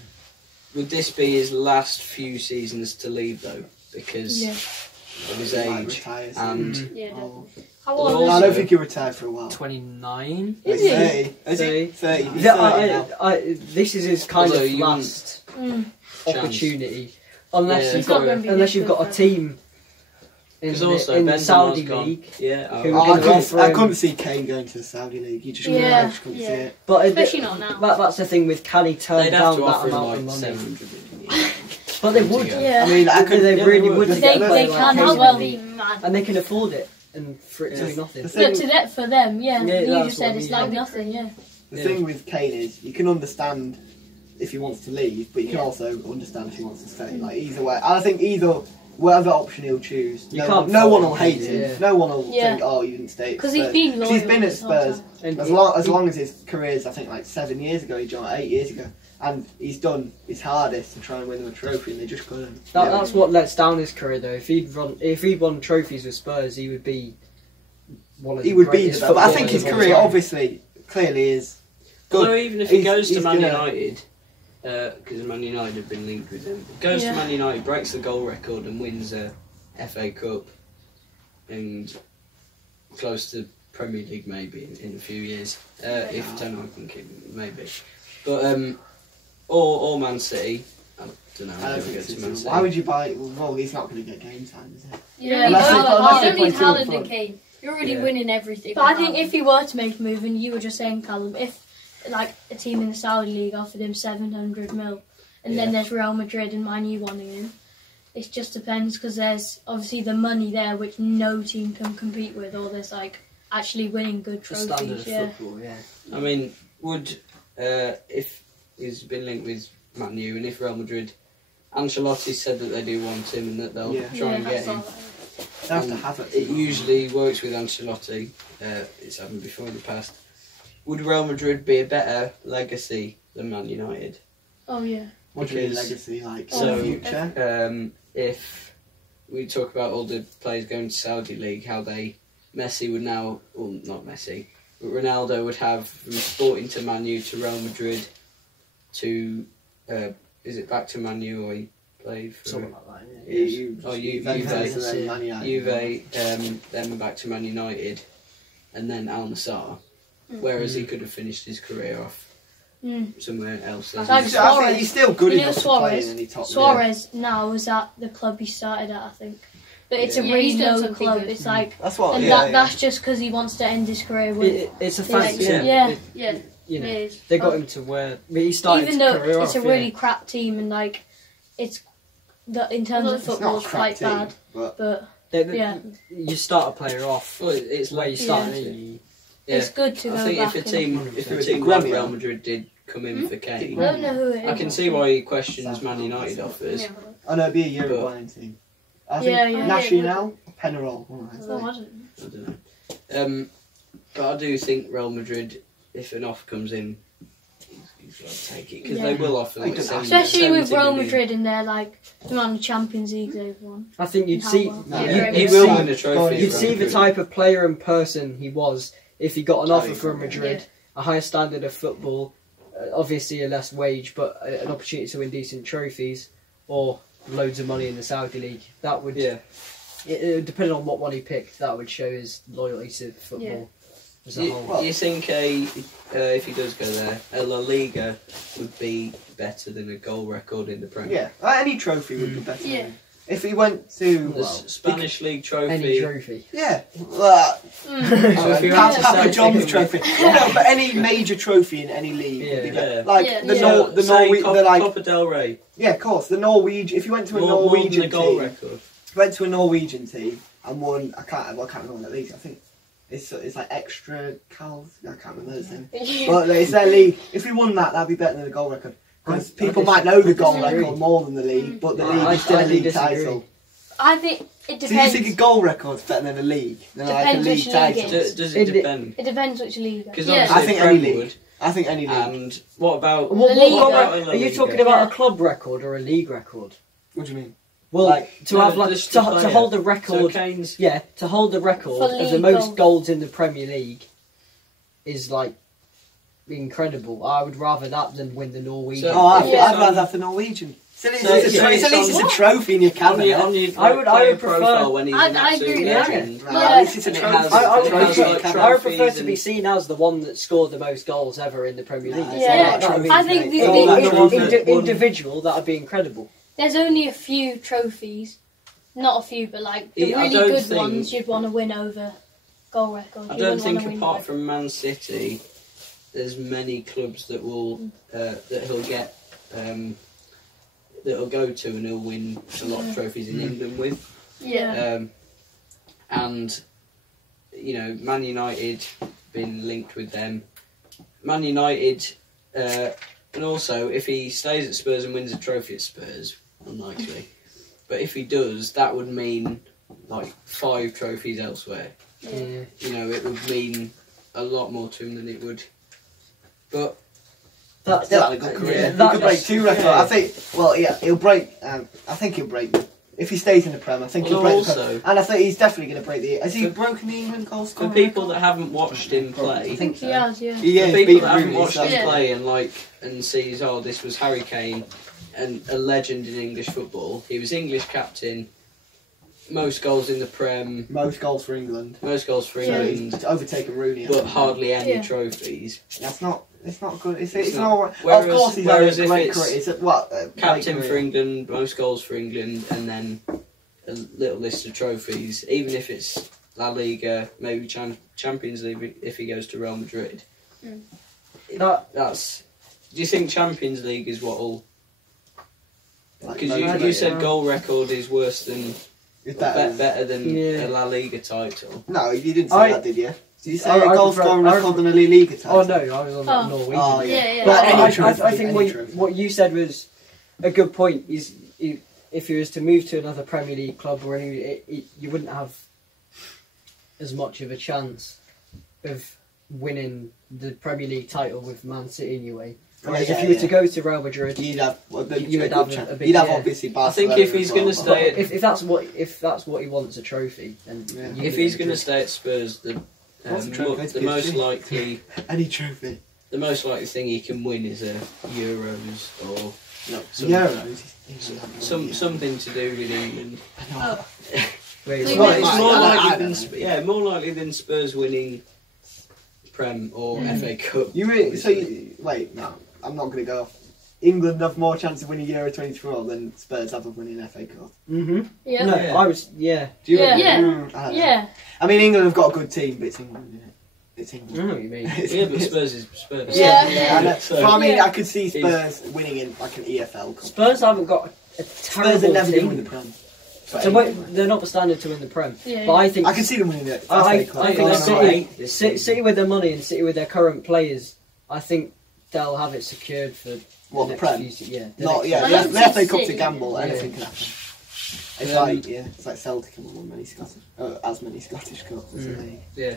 Would this be his last few seasons to leave though, because of his age and? How old I don't think he retired for a while. 29. Is he? 30. Is he? 30. He's 30 this is his kind of last opportunity, unless you've got a team in the Saudi League. I couldn't see Kane going to the Saudi League. You just couldn't see it. But especially not now. That's the thing with, can he turn down that amount of money? But they would. Yeah. I mean, they really would. They can as well. And they can afford it, and for it to be nothing. For them, you just said it's like nothing, The thing with Kane is, you can understand if he wants to leave, but you can also understand if he wants to stay. Like, either way, I think whatever option he'll choose, no one will hate him. Yeah. No one will think, oh, you didn't stay at Spurs. Because he's been at Spurs as long as his career is, I think, like 7 years ago. He joined 8 years ago. And he's done his hardest to try and win them a trophy, and they just couldn't. That's what lets down his career, though. If he'd won trophies with Spurs, he would be one of the greatest. But I think his career, obviously, clearly is good. Although even if he goes to Man United, because Man United have been linked with him, goes to Man United, breaks the goal record, and wins a FA Cup, and close to Premier League maybe in a few years, if Ten Hag can keep him, maybe. But or Man City. I don't know. I don't think it's Man City. Why would you buy? Well, he's not going to get game time, is it? Yeah, you don't need Haaland and Kane. You're already winning everything. But I think if he were to make a move, and you were just saying, Callum, if like a team in the Saudi League offered him 700 mil, and then there's Real Madrid and Man U wanting him, it just depends, because there's obviously the money there which no team can compete with, or there's like actually winning good trophies. The standard of football, I mean, would if he's been linked with Man U, and if Real Madrid, Ancelotti said that they do want him and that they'll try and get him. They have to have it. It usually works with Ancelotti. It's happened before in the past. Would Real Madrid be a better legacy than Man United? Oh yeah. What do you mean legacy, like future? If we talk about all the players going to Saudi League, how Messi would now, well, not Messi, but Ronaldo would have from Sporting to Man U to Real Madrid to, is it back to Man U, or he played for something like that? Juve, then back to Man United, and then Al Nassr. Whereas he could have finished his career off somewhere else. Like Suarez. He's still good enough to play in any top league. Suarez now is at the club he started at, I think. But it's a really low club. It's like that's just because he wants to end his career with. It's a fact. You know, they got him to where he started. Even though it's a really crap team, and like it's in terms of football, it's quite bad. But you start a player off. Well, it's where you start. It's good to go back. I think if a team like Real Madrid did come in for Kane, I don't know who it is. I can see why he questions Man United offers. Oh no, it'd be a Uruguayan team. I think Nacional, Penarol. I don't know. But I do think Real Madrid, if an offer comes in, he's got to take it, because they will offer. Like, especially with Real Madrid in their like the amount of Champions League they've won. I think you'd see. He will win a trophy. You'd see the type of player and person he was if he got an offer from Madrid, a higher standard of football, obviously a less wage, but an opportunity to win decent trophies, or loads of money in the Saudi League. That would, depending on what one he picked, that would show his loyalty to football as a whole. You think if he does go there, a La Liga would be better than a goal record in the Premier? Yeah, any trophy would be better. Yeah. If he went to the Spanish League trophy, any trophy, Papa John's trophy, but any major trophy in any league, like the Norwegian, like Copa del Rey. Yeah, of course, the Norwegian. If you went to a Norwegian team, went to a Norwegian team and won, I can't remember what league. I think it's like extra Cals. I can't remember his name, but it's their league. If we won that, that'd be better than a goal record. Because people might know the goal record more than the league, but the league is still a league title. I think it So you depends. think a goal record's better than a league? Than like a Depends league which league title? it is. Does it depend? It depends which league. Because Yeah. obviously I think Prem any league. would. I think any league. And what about... La Liga. Are you talking about a club record or a league record? What do you mean? Well, Like, to have like just the to player. hold the So record, Kane's... to hold the record For of the league most goals. goals in the Premier League is like incredible. I would rather that than win the Norwegian. Oh, I'd Yeah. rather have the Norwegian. At least So it's a trophy in your cabinet. On your I would profile prefer- when he's I an absolute agree, legend. Right, Yeah. at least it's a And it trophy. has- I would it has, prefer, like, I would prefer trophies to be and- seen as the one that scored the most goals ever in the Premier League. Nah, it's all about trophies, I think mate. the- It's all about the- trophies. Individual, that would be incredible. There's only a few trophies, not a few, but like the I really don't good think- ones you'd want to win over goal records. I You don't wouldn't think wanna win apart like- from Man City, there's many clubs that will that he'll get that he'll go to and he'll win a lot of trophies in England with. Yeah. And you know, Man United been linked with them. Man United, and also if he stays at Spurs and wins a trophy at Spurs, unlikely. But if he does, that would mean like 5 trophies elsewhere. Yeah. You know, it would mean a lot more to him than it would. But That's Still had a good career. yeah, He could break 2 records. yeah. I think. Well, yeah, he'll break. I think he'll break. If he stays in the Prem, I think he'll Well, break. The also- Prem. And I think he's definitely going to break the. Has he broken the England goal for scoring people record? that haven't watched him play, I think he so. has, yeah. Yeah, for he's people beaten that haven't Rooney, watched so- him Yeah. play and sees, oh, this was Harry Kane, and a legend in English football. He was English captain, most goals in the Prem, Most goals for England. most goals for Yeah. England, It's overtaken Rooney. but hardly any Yeah. trophies. That's not. It's not good. It's It's not. not. Of Whereas- course, he's had whereas a if great it's career. It's what Captain great for career. England, most goals for England, and then a little list of trophies. Even if it's La Liga, maybe Champions League if he goes to Real Madrid. Mm. That's. Do you think Champions League is what'll? Like, Because you said goal record is worse than It's better. better than Yeah. a La Liga title. No, you didn't say I- that, did you? Did you say I a goal prefer- scoring I record than a La Liga title? Oh no, I was on Oh. Norwegian. Oh, Yeah, yeah. But any I trophy, think any trophy. what you said was a good point. Is if he was to move to another Premier League club or any, you wouldn't have as much of a chance of winning the Premier League title with Man City anyway. Whereas if you were to go to Real Madrid, You'd have You would have a big- You'd have yeah. obviously I Barcelona. think if he's as well, going to but- stay, if that's what he wants, a trophy, then Yeah. you if win he's at going to Madrid. stay at Spurs, What's the trophy? the most likely any trophy. thing he can win is a Euros or No, Some- something to do with England. Oh. Wait, So Well, you it's might- more I likely don't than know. more likely than Spurs winning Prem or FA Cup. You really, so you, wait, no, I'm not going to go off. England have more chance of winning Euro 2024 than Spurs have of winning FA Cup. Mm-hmm. Yeah. No, Yeah. I was yeah. Do you Yeah. reckon? Yeah. I don't know. Yeah. I mean, England have got a good team, but it's England, isn't it? It's I England. know what you mean. Yeah, but Spurs is Spurs. Yeah. I know. So- But I mean, Yeah. I could see Spurs winning in like an EFL Cup. Spurs haven't got a Spurs terrible are never going to win team. the Prem. They're not standing to win the Prem. Yeah. But I think I can see them winning it. I FA Cup. think Go on, City- alright. City with their money and City with their current players, I think they'll have it secured for What, the next Prem? few se- yeah. the Not, next yeah, I the don't FA see Cup's a City. gamble. Yeah. Anything can happen. It's like Celtic have won many Scottish, as many Scottish Cups as the league. Yeah.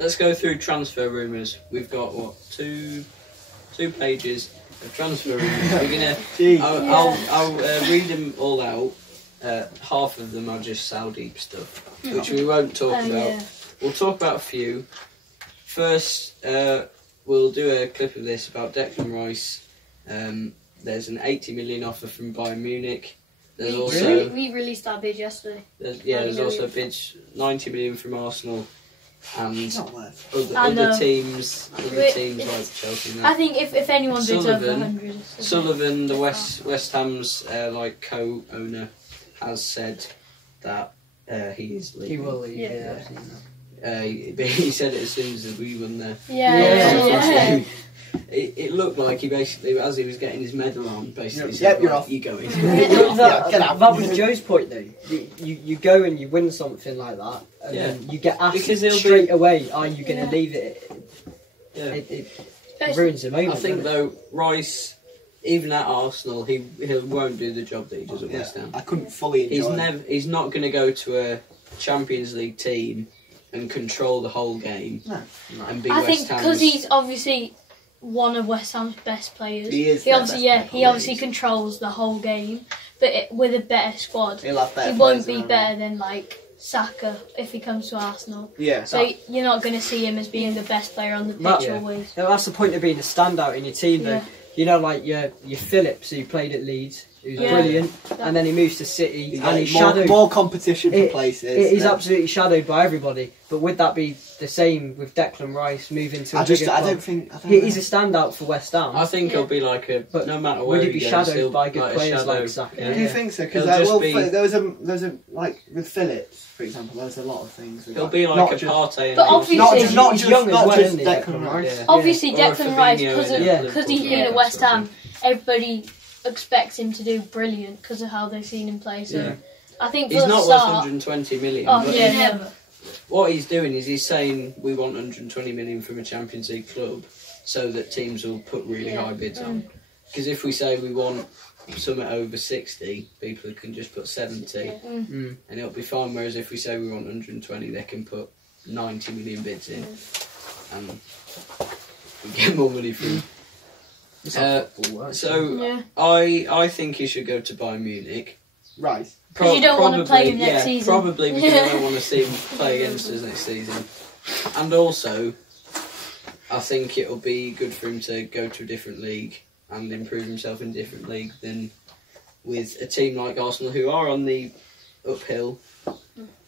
Let's go through transfer rumours. We've got what two pages of transfer rumours. We're gonna. Gee. I'll read them all out. Half of them are just Saudi stuff, which we won't talk Oh, about. yeah. We'll talk about a few. First, we'll do a clip of this about Declan Rice. There's an 80 million offer from Bayern Munich. There's also We released our bid yesterday. there's also bids 90 million from Arsenal and It's not worth I other know. teams Wait, like it's- Chelsea. And I that. think if anyone bids over Sullivan- 100, Sullivan, the West Ham's co-owner, has said that he is leaving. He will leave. Yeah. Yeah. I've seen that. But he said it as soon as we won there. Yeah. It looked like he basically, as he was getting his medal on, basically Yep, said, you're right, off. you go in. Yeah, get out. That was Joe's point though. You go and you win something like that, and Yeah. then you get asked Because it'll straight away, are you going to Yeah. leave it? Yeah. It ruins him over. I think doesn't it? though Rice even at Arsenal, he won't do the job that he does at West Ham. I couldn't fully enjoy He's not going to go to a Champions League team and control the whole game. No. And be I West think Ham's... because he's obviously one of West Ham's best players. He is. He obviously controls the whole game, but with a better squad, He'll have better he won't players be around better him. than like Saka if he comes to Arsenal. Yeah. So you're not going to see him as being the best player on the pitch always. That's the point of being a standout in your team, though. Yeah. You know, like your Phillips, who played at Leeds, who's brilliant, and then he moves to City, and he's shadowed. More competition for places. He's absolutely shadowed by everybody. But would that be the same with Declan Rice moving to a bigger club? I don't think... He's a standout for West Ham. I think he'll be like a... But no matter where would he be goes, shadowed by good players like Saka? Do you think so? Because there was a like with Phillips, for example, there's a lot of things. He'll be like a Partey. But obviously, not just Declan Rice. Yeah. Obviously, Declan Rice, Fabinho because he's been at West Ham, everybody expects him to do brilliant because of how they've seen him play. So I think he's for not the worth start, 120 million. Oh but yeah, never. What he's doing is he's saying we want 120 million from a Champions League club, so that teams will put really high bids on. Because if we say we want something over 60, people can just put 70, and it'll be fine. Whereas if we say we want 120, they can put 90 million bids in, and we get more money from. I think he should go to Bayern Munich. Right. Because you don't want to play him next season. Probably because I don't want to see him play against us next season. And also, I think it'll be good for him to go to a different league and improve himself in a different league than with a team like Arsenal, who are on the uphill.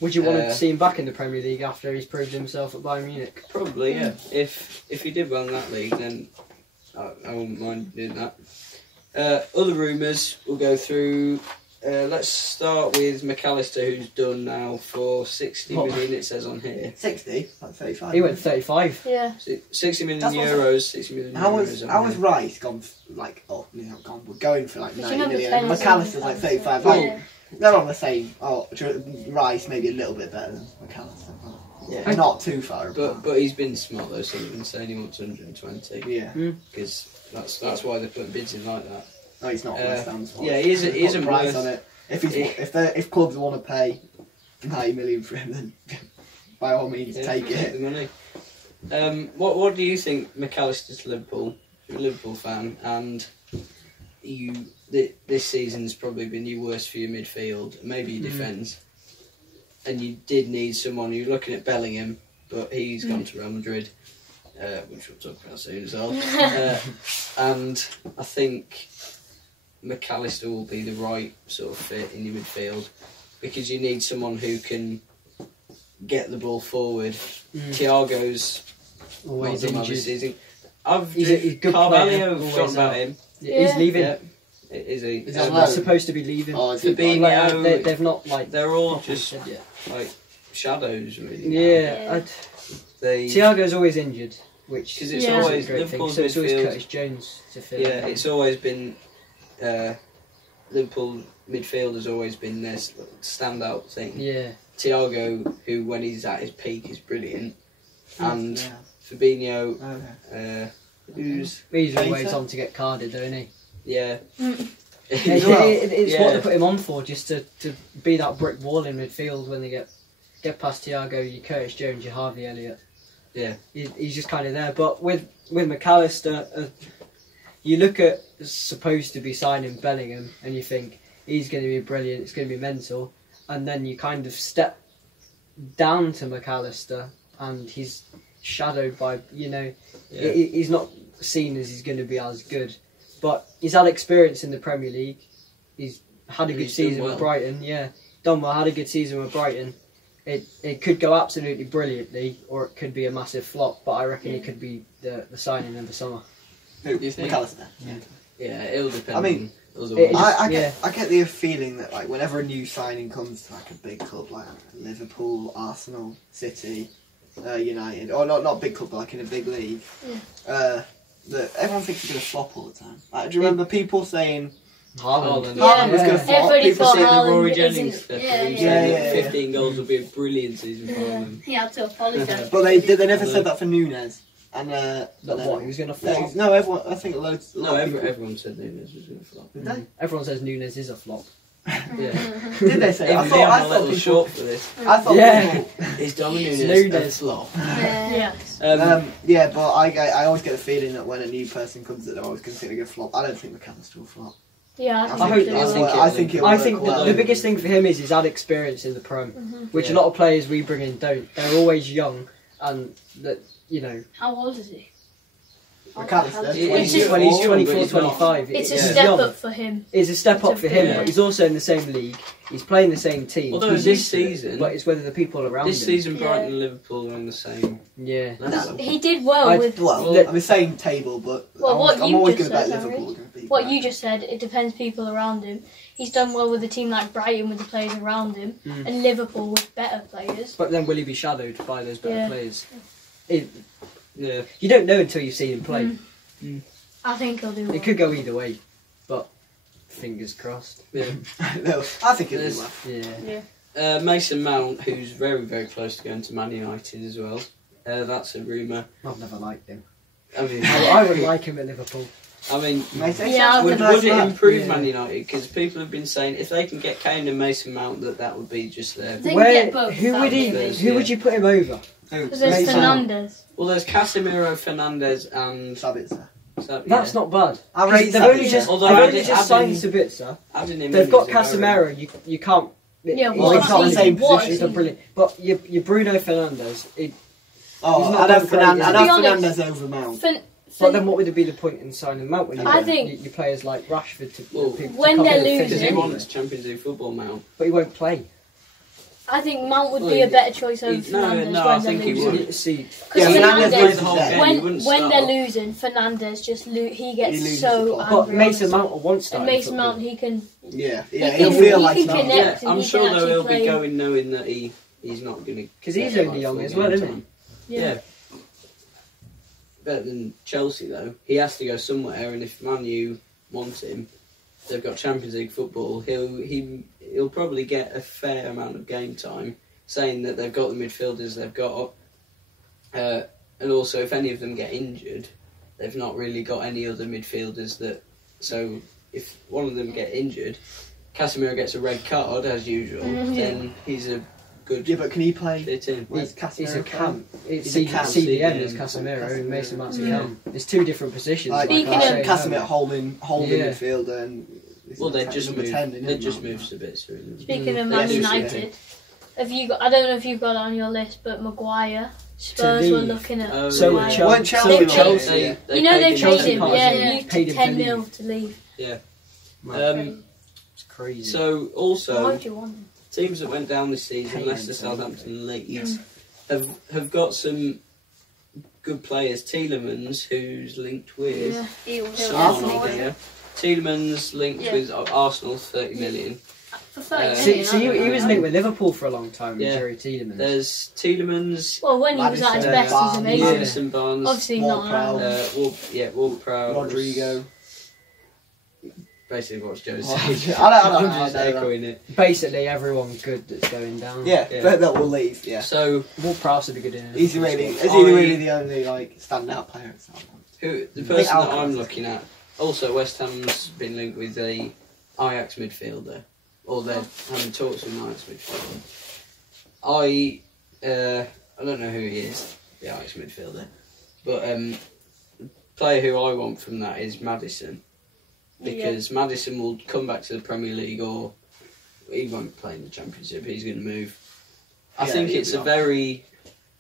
Would you want to see him back in the Premier League after he's proved himself at Bayern Munich? Probably, yeah. If he did well in that league, then I wouldn't mind doing that. Other rumours we'll go through. Let's start with McAllister, who's done now for 60 million, it says on here. 60? Like 35? He went 35. Yeah. 60 million euros, 60 million euros. How was Rice gone, we're going for like 90 million. McAllister's McAllister's like 35. Like, they're on the same. Rice maybe a little bit better than McAllister. Yeah. Not too far apart. But he's been smart though, so he's been saying he wants 120. Yeah. Because that's why they're putting bids in like that. No, he's not West Ham's fault. Yeah, he isn't price worth on it. If clubs want to pay 90 million for him, then by all means take it. The money. What do you think, McAllister to Liverpool? You're a Liverpool fan, and this season's probably been your worst for your midfield, maybe your defence, and you did need someone. You're looking at Bellingham, but he's gone to Real Madrid, which we'll talk about soon as well. And I think McAllister will be the right sort of fit in your midfield, because you need someone who can get the ball forward. Thiago's always injured. He's a good Carvalho, player. forgotten about him. He's leaving. Yeah. Is he? Is He's supposed to be leaving. Fabinho, they've not they're all just like shadows, really. Yeah. Thiago's always injured, which because it's always Liverpool's so it's always midfield. Curtis Jones to fill. Yeah, it's always been Liverpool midfield has always been their standout thing. Yeah. Thiago, who when he's at his peak is brilliant, and Fabinho, he's always on to get carded, don't he? Yeah. It's what they put him on for, just to be that brick wall in midfield when they get past Thiago, your Curtis Jones, your Harvey Elliott. Yeah. He's just kind of there. But with McAllister, you look at supposed to be signing Bellingham and you think he's going to be brilliant, it's going to be mental, and then you kind of step down to McAllister and he's shadowed by, he's not seen as he's going to be as good. But he's had experience in the Premier League. He's had a good season with Brighton. Yeah, done well. Had a good season with Brighton. It could go absolutely brilliantly, or it could be a massive flop. But I reckon it could be the signing of the summer. Who? McAllister. Yeah, it'll depend. I mean, I get the feeling that like whenever a new signing comes to like a big club like Liverpool, Arsenal, City, United, or not big club, but like in a big league. That everyone thinks it's going to flop all the time. Like, do you remember people saying Haaland was going to flop? Everybody People thought saying Haaland Rory Jennings stuff. Yeah. That 15 goals would be a brilliant season for him. He had to apologise. But they never said that for Nunes. And what, he was going to flop? No, everyone. I think loads. No, everyone said Nunes was going to flop. Did they? Everyone says Nunes is a flop. Yeah. Did they say? I thought people short for this. I thought Is Nunes a flop? Yes. Yeah, but I always get the feeling that when a new person comes, that they're always considered a flop. I don't think McAllister will flop. Yeah, I think the biggest thing for him is he's had experience in the Prem, which a lot of players we bring in don't. They're always young, and that How old is he? McAllister. He's 24, 25. It's a step up for him. It's a step up for him, but he's also in the same league. He's playing the same team. Although this season, but it's whether the people around this him. season, Brighton and Liverpool are on the same. Yeah. He did well with. I'm the same table, but I'm always going to bet Liverpool. What you just said, it depends people around him. He's done well with a team like Brighton with the players around him, and Liverpool with better players. But then will he be shadowed by those better players? Yeah. You don't know until you've seen him play. I think he'll do well. It could go either way, but fingers crossed. Yeah. No, I think it'll do well. Yeah. Mason Mount, who's very, very close to going to Man United as well. That's a rumour. I've never liked him. I mean, I would like him at Liverpool. I mean, Yeah, would it improve Man United? Because people have been saying if they can get Kane and Mason Mount, that would be just there. They can get both. Who would you put him over? Because there's Fernandes. Well, there's Casemiro, Fernandes, and Sabitzer. That's not bad. I rate they've only just signed Sabitzer. They've got Casemiro. You can't. Yeah, he's not in the same position. He's not not brilliant. But your Bruno Fernandes. I'd have Fernandes over Mount. But then what would be the point in signing Mount when I think you players like Rashford to when they're because he losing, wants Champions League football, Mount. but he won't play. I think Mount would be a better choice over Fernandes no, I when think they're he losing. would. See, Fernandes the whole game. When they're losing, Fernandes he gets loses so the plot. angry. but Mason Mount will want And starting Mason football. Mount, he can. He'll feel like he can Mount. connect. Yeah, I'm and he sure can though he'll actually be play. going knowing that he's not going to. Because he's only young as well, isn't he? Yeah. Better than Chelsea though. He has to go somewhere, and if Man U want him, they've got Champions League football. He'll probably get a fair amount of game time. Saying that they've got the midfielders they've got, and also if any of them get injured, they've not really got any other midfielders that. So if one of them get injured, Casemiro gets a red card as usual. Then he's a good. Yeah, but can he play? Fit in. He's a cam. He's a cam. CDM is Casemiro and Mason Mount's a cam. It's two different positions. Speaking of Casemiro holding midfielder and. Well, they just moved. 10, They just moved a bit through. Speaking of Man United, have you got? I don't know if you've got it on your list, but Maguire. Spurs were looking at. Weren't Chelsea. You know they paid him. Yeah, paid him 10 mil to leave. Yeah. It's crazy. So also, Why would you want him? teams that went down this season, Leicester, Southampton, Leeds, have got some good players. Tielemans, who's linked with someone here. Tielemans linked with Arsenal, 30 million. For 30 million. He was linked with Liverpool for a long time. Jerry Tielemans. There's Tielemans. Well, when he was at his best, he's amazing. Madison, Barnes. Obviously not now. Ward-Prowse. Rodrigo. Basically, what's Joe saying. I'm just echoing it. Basically, everyone good that's going down. Yeah, but that will leave. Yeah. So Ward-Prowse would be good in it. Is he really the only standout player at Southampton? the person that I'm looking at, also West Ham's been linked with a Ajax midfielder, or they're having talks with an Ajax midfielder. I don't know who he is, the Ajax midfielder, but the player who I want from that is Maddison. Because Maddison will come back to the Premier League, or he won't play in the Championship. He's going to move. I think it's a very,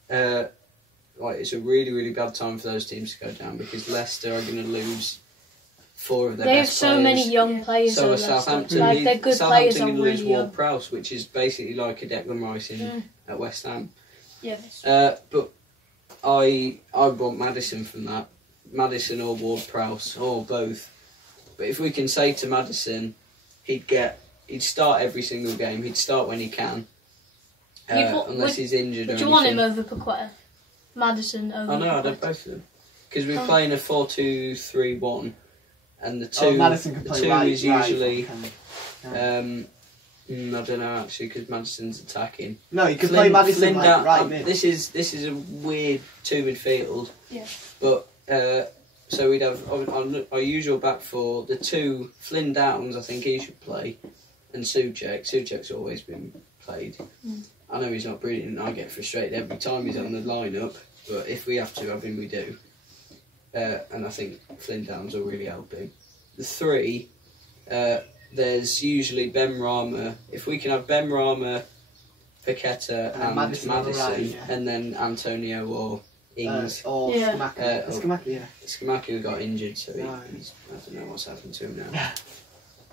it's a really, really bad time for those teams to go down because Leicester are going to lose 4 of their They have best so players. many young players. So are Southampton. They're good Southampton players are going to lose really young. Ward-Prowse, which is basically like a Declan Rice at West Ham. Yes. But I want Maddison from that. Maddison or Ward-Prowse, or both. But if we can say to Maddison, he'd start every single game. He'd start when he can, unless he's injured. Would you want him over Paqueta? Maddison over. I know, I'd have both of them because we're playing a 4-2-3-1, and the two Maddison can play is right, usually I don't know actually, because Maddison's attacking. No, you could play Maddison right mid. This is a weird two midfield. Yeah. But so we'd have our usual back four. The two Flynn Downs, I think he should play, and Souček. Souček's always been played. I know he's not brilliant. I get frustrated every time he's on the lineup. But if we have to have him, we do. And I think Flynn Downs will really help him. The three. There's usually Ben Rama. If we can have Ben Rama, Paqueta and Maddison right, and then Antonio or Ings. Or Scamacca. Scamacca got injured, so he's, I don't know what's happened to him now.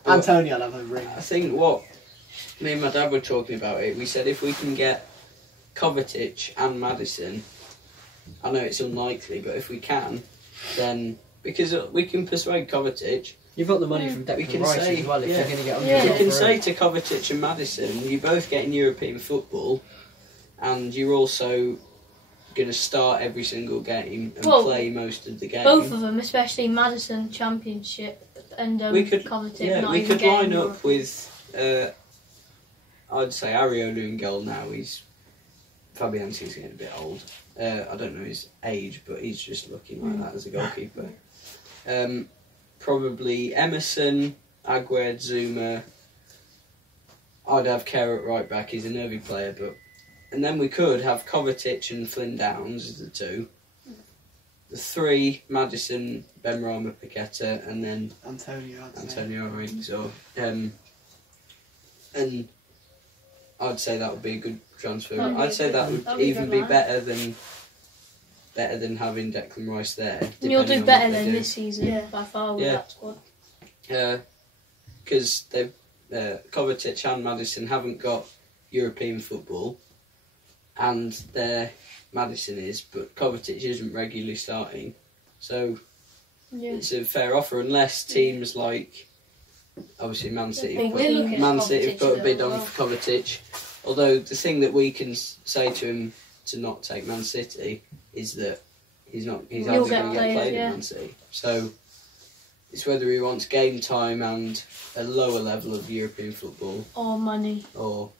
Antonio will have a ring. I think what me and my dad were talking about it, we said if we can get Kovacic and Maddison, I know it's unlikely, but if we can, then because we can persuade Kovacic. You've got the money from Declan Rice as well if you're going to get on You can say to Kovacic and Maddison, you're both getting European football and you're also going to start every single game and play most of the game. Both of them, especially Maddison Championship and Kovacic. Yeah, we could line up with, I'd say Areola in goal now. Fabianski's getting a bit old. I don't know his age, but he's just looking like that as a goalkeeper. Probably Emerson, Aguerd, Zuma. I'd have Kerr at right back. He's a nervy player, and then we could have Kovacic and Flynn Downs as the two. The three, Maddison, Benrahma, Paqueta, and then Antonio Rings. And I'd say that would be a good transfer. I'd say that would even be better than having Declan Rice there. And you'll do better than this season by far with that squad. Because Kovacic and Maddison haven't got European football, and Maddison is, but Kovacic isn't regularly starting. So it's a fair offer, unless teams like obviously Man City put a bid on for Kovacic. Although the thing that we can say to him to not take Man City is that he's either going to get played at Man City. So it's whether he wants game time and a lower level of European football. Or money.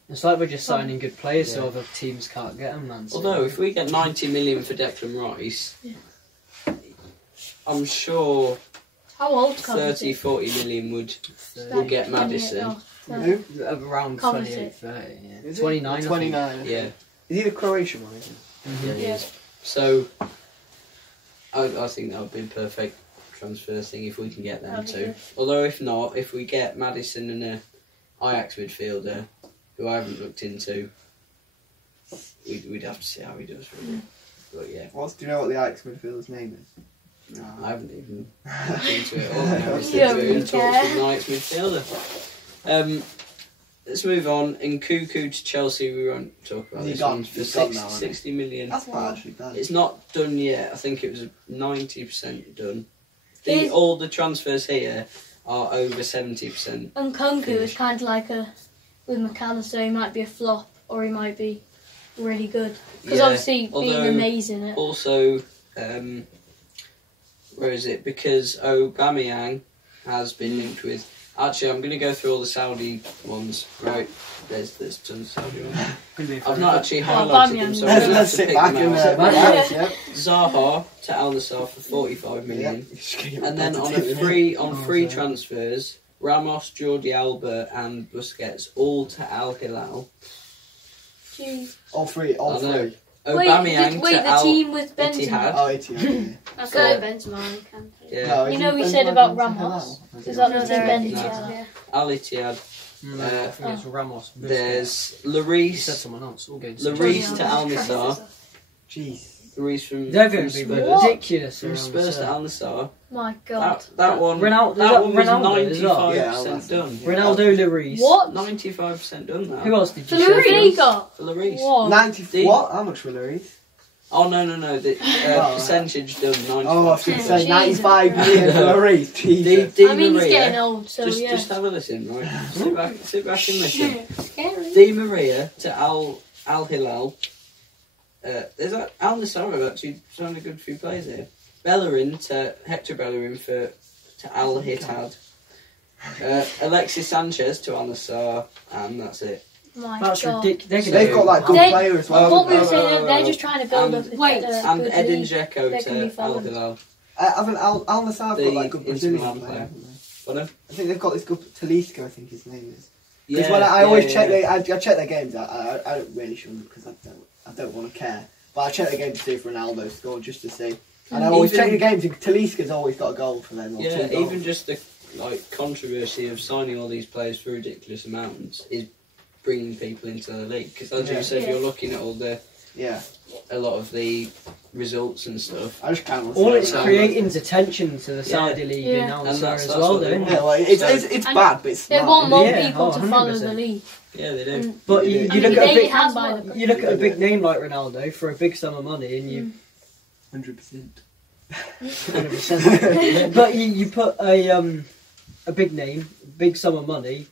It's like we're just signing good players so other teams can't get them, Man City. Although if we get 90 million for Declan Rice, I'm sure how old 30-40 million will get Maddison. Around 28, 30, yeah. 29. 29. Yeah. Is he the Croatian one, isn't he? Yeah, he is. So, I think that would be a perfect transfer thing if we can get them too. Although if not, if we get Maddison and a Ajax midfielder, who I haven't looked into, we'd have to see how he does really. But yeah. Do you know what the Ajax midfielder's name is? No, I haven't even looked into it all. I was in talks with an Ajax midfielder. Let's move on. Nkunku to Chelsea, we won't talk about this one. For 60 million. That's not actually bad. It's not done yet. I think it was 90% done. All the transfers here are over 70%. Nkunku is kind of like with McAllister, he might be a flop or he might be really good. Because obviously being amazing at... Also, where is it? Because Aubameyang has been linked with... Actually, I'm going to go through all the Saudi ones, right? There's tons of Saudi ones. I've not actually highlighted them, so I'm going to have to pick them out. Zaha to Al Nassr for 45 million. And then on free transfers, Ramos, Jordi Alba and Busquets all to Al Hilal. Jeez. All three. Aubameyang to Al team with Etihad. Oh, Etihad. That's what Benzema and Kante. Yeah. No, you know we said about Ramos. Is that the Benzema? Al Etihad. I think it's Ramos. There's You Lloris. said someone else. Lloris to Al Nassr. Jeez. Lloris from They're going to be ridiculous. From Spurs to Al Nassr. My God. That one. Ronaldo, that one was Ronaldo 95% done. Ronaldo, Lloris. What? 95% done now. Who else did you For say? Lloris got? For Lloris. What? 90. What? How much for Lloris? Oh no! The percentage done 95%. Oh, I was going to say 95 million for Lloris. Jesus. I mean, he's getting old, so just have a listen, right? Sit back and listen. Di Maria to Al Hilal. There's Al Nassr have actually signed a good few players here. Bellerin to Hector Bellerin to Al Ittihad. Alexis Sanchez to Al Nassr, and that's it. That's ridiculous. They've got like good players as well. What we were saying, they're just trying to build up. And Edin Dzeko to Al Hilal. Haven't Al Nassr got like good Brazilian player? Pardon? I think they've got this good Talisca, I think his name is. Yeah, Because when I always check, I check their games. I don't really shouldn't because I don't want to care. But I check their game to see if Ronaldo scored just to see. And I always check the games. Talisca's always got a goal for them. Yeah, even just the controversy of signing all these players for ridiculous amounts is bringing people into the league. Because as you said, you're looking at all the a lot of the results and stuff. I just can't. All it's creating is attention to the Saudi League and Al Nassr as well, though. Yeah, like, it's bad, but it's they smart. want more people to follow the league. Yeah, they do. But you look at a big name like Ronaldo for a big sum of money, and you 100%. 100%. But you put a big name, big sum of money,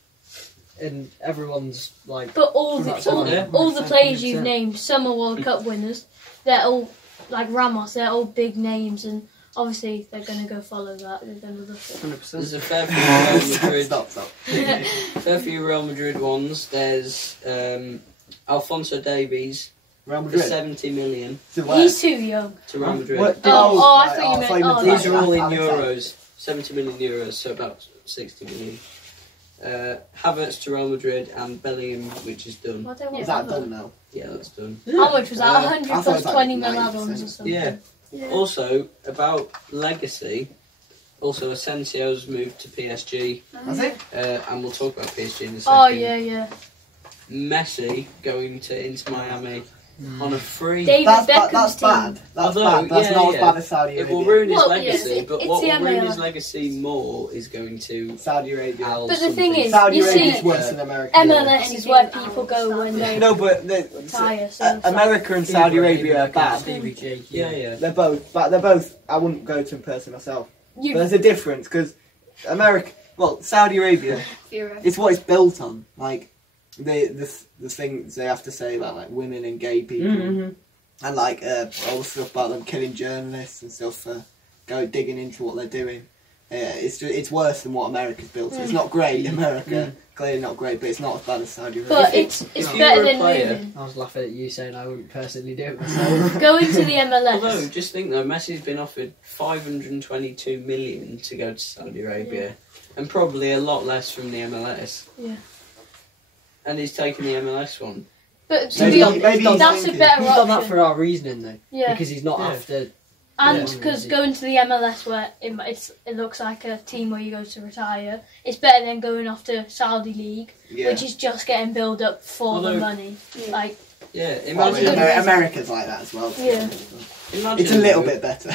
and everyone's like. But all the players you've named, some are World Cup winners. They're all like Ramos. They're all big names, and obviously they're going to go follow that. They're going to look at. 100%. There's a fair few Real Madrid. Stop. Fair few Real Madrid ones. There's Alphonso Davies. Real Madrid. For 70 million. He's too young. To Real Madrid. I thought you meant. These are all in euros. 70 million euros, so about 60 million. Havertz to Real Madrid and Bellingham, which is done. Is that done now? Yeah, that's done. How much was that? 100 plus 20 mil add-ons or something? Yeah. Also, about legacy, also Asensio's moved to PSG. Has it? And we'll talk about PSG in a second. Oh, yeah. Messi going to Inter Miami on a free. That's bad. That's bad. That's not as bad as Saudi Arabia. It will ruin his legacy, yes, but what will ruin his legacy more is going to Saudi Arabia. But the thing is, Saudi Arabia is worse than America. MLS is where people go when they retire. America and Saudi Arabia are bad. Yeah. They're both. I wouldn't go to in person myself. But there's a difference because Saudi Arabia, it's what it's built on. Like the things they have to say about like women and gay people, and like all the stuff about them killing journalists and stuff for digging into what they're doing. It's worse than what America's built. It's not great, America. Clearly not great, but it's not as bad as Saudi Arabia. But it's better than moving. I was laughing at you saying I wouldn't personally do it myself. Going to the MLS. Although, just think though, Messi's been offered 522 million to go to Saudi Arabia, and probably a lot less from the MLS. Yeah. And he's taken the MLS one. But to be honest, that's a better option. He's done that for our reasoning though. Yeah. Because he's not after. And because going to the MLS where it looks like a team where you go to retire, it's better than going off to Saudi League, which is just getting build up for the money. America's like that as well. Yeah. It's a little bit better.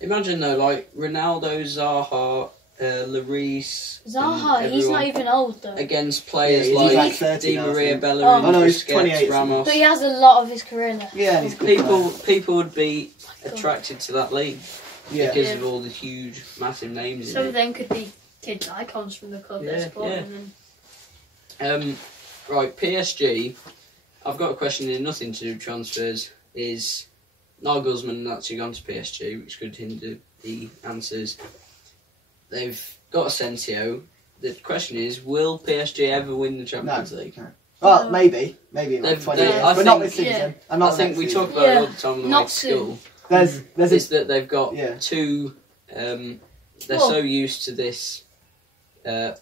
Imagine though, like Ronaldo, Zaha, Lloris. Zaha, he's not even old though. Against players like Di Maria, Bellerin, he's 28, Ramos. But he has a lot of his career left. Yeah, and he's people would be attracted to that league because of all the huge, massive names. Some of them could be kids icons from the club they're supporting. Right, PSG. I've got a question in nothing to do with transfers. Is Nagelsmann actually gone to PSG, which could hinder the answers. They've got Asensio. The question is, will PSG ever win the Champions League? No. Well, maybe in like 20 years, but not this season. And not I think we talk about it all the time on the way to school. There's that they've got two. They're so used to this, the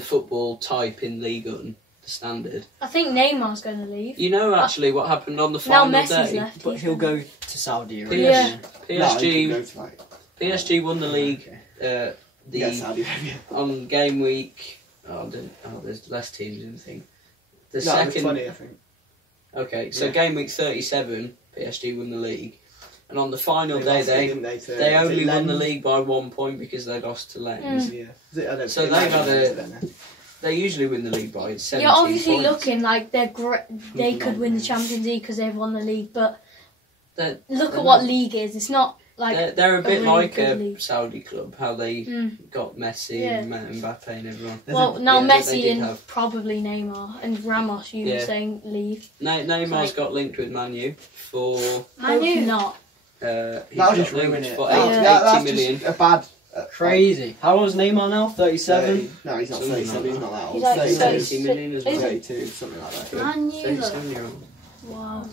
football type in Ligue 1, the standard. I think Neymar's going to leave. You know actually what happened on the final day? Left, but he'll go to Saudi Arabia. PSG won the league. Saudi Arabia. On game week. There's less teams in the thing. The second 20, I think. Okay, so game week 37, PSG won the league, and on the final day they only won the league by 1 point because they lost to Lens. So they've had they usually win the league by 17 You're obviously points. looking like they could win the Champions League because they've won the league, but look at what league is. It's not like they're a bit really like a league. Saudi club, how they got Messi and Mbappe and everyone. Well, now Messi and probably Neymar and Ramos, you were saying leave. Neymar's got linked with Man U for... Man U? Not. He's got linked for 80 million. Just a Crazy. How old is Neymar now? 37? No, he's not 37, he's not that old. He's like 30 million as well. 32, something like that. I knew that. 37-year-old. Wow.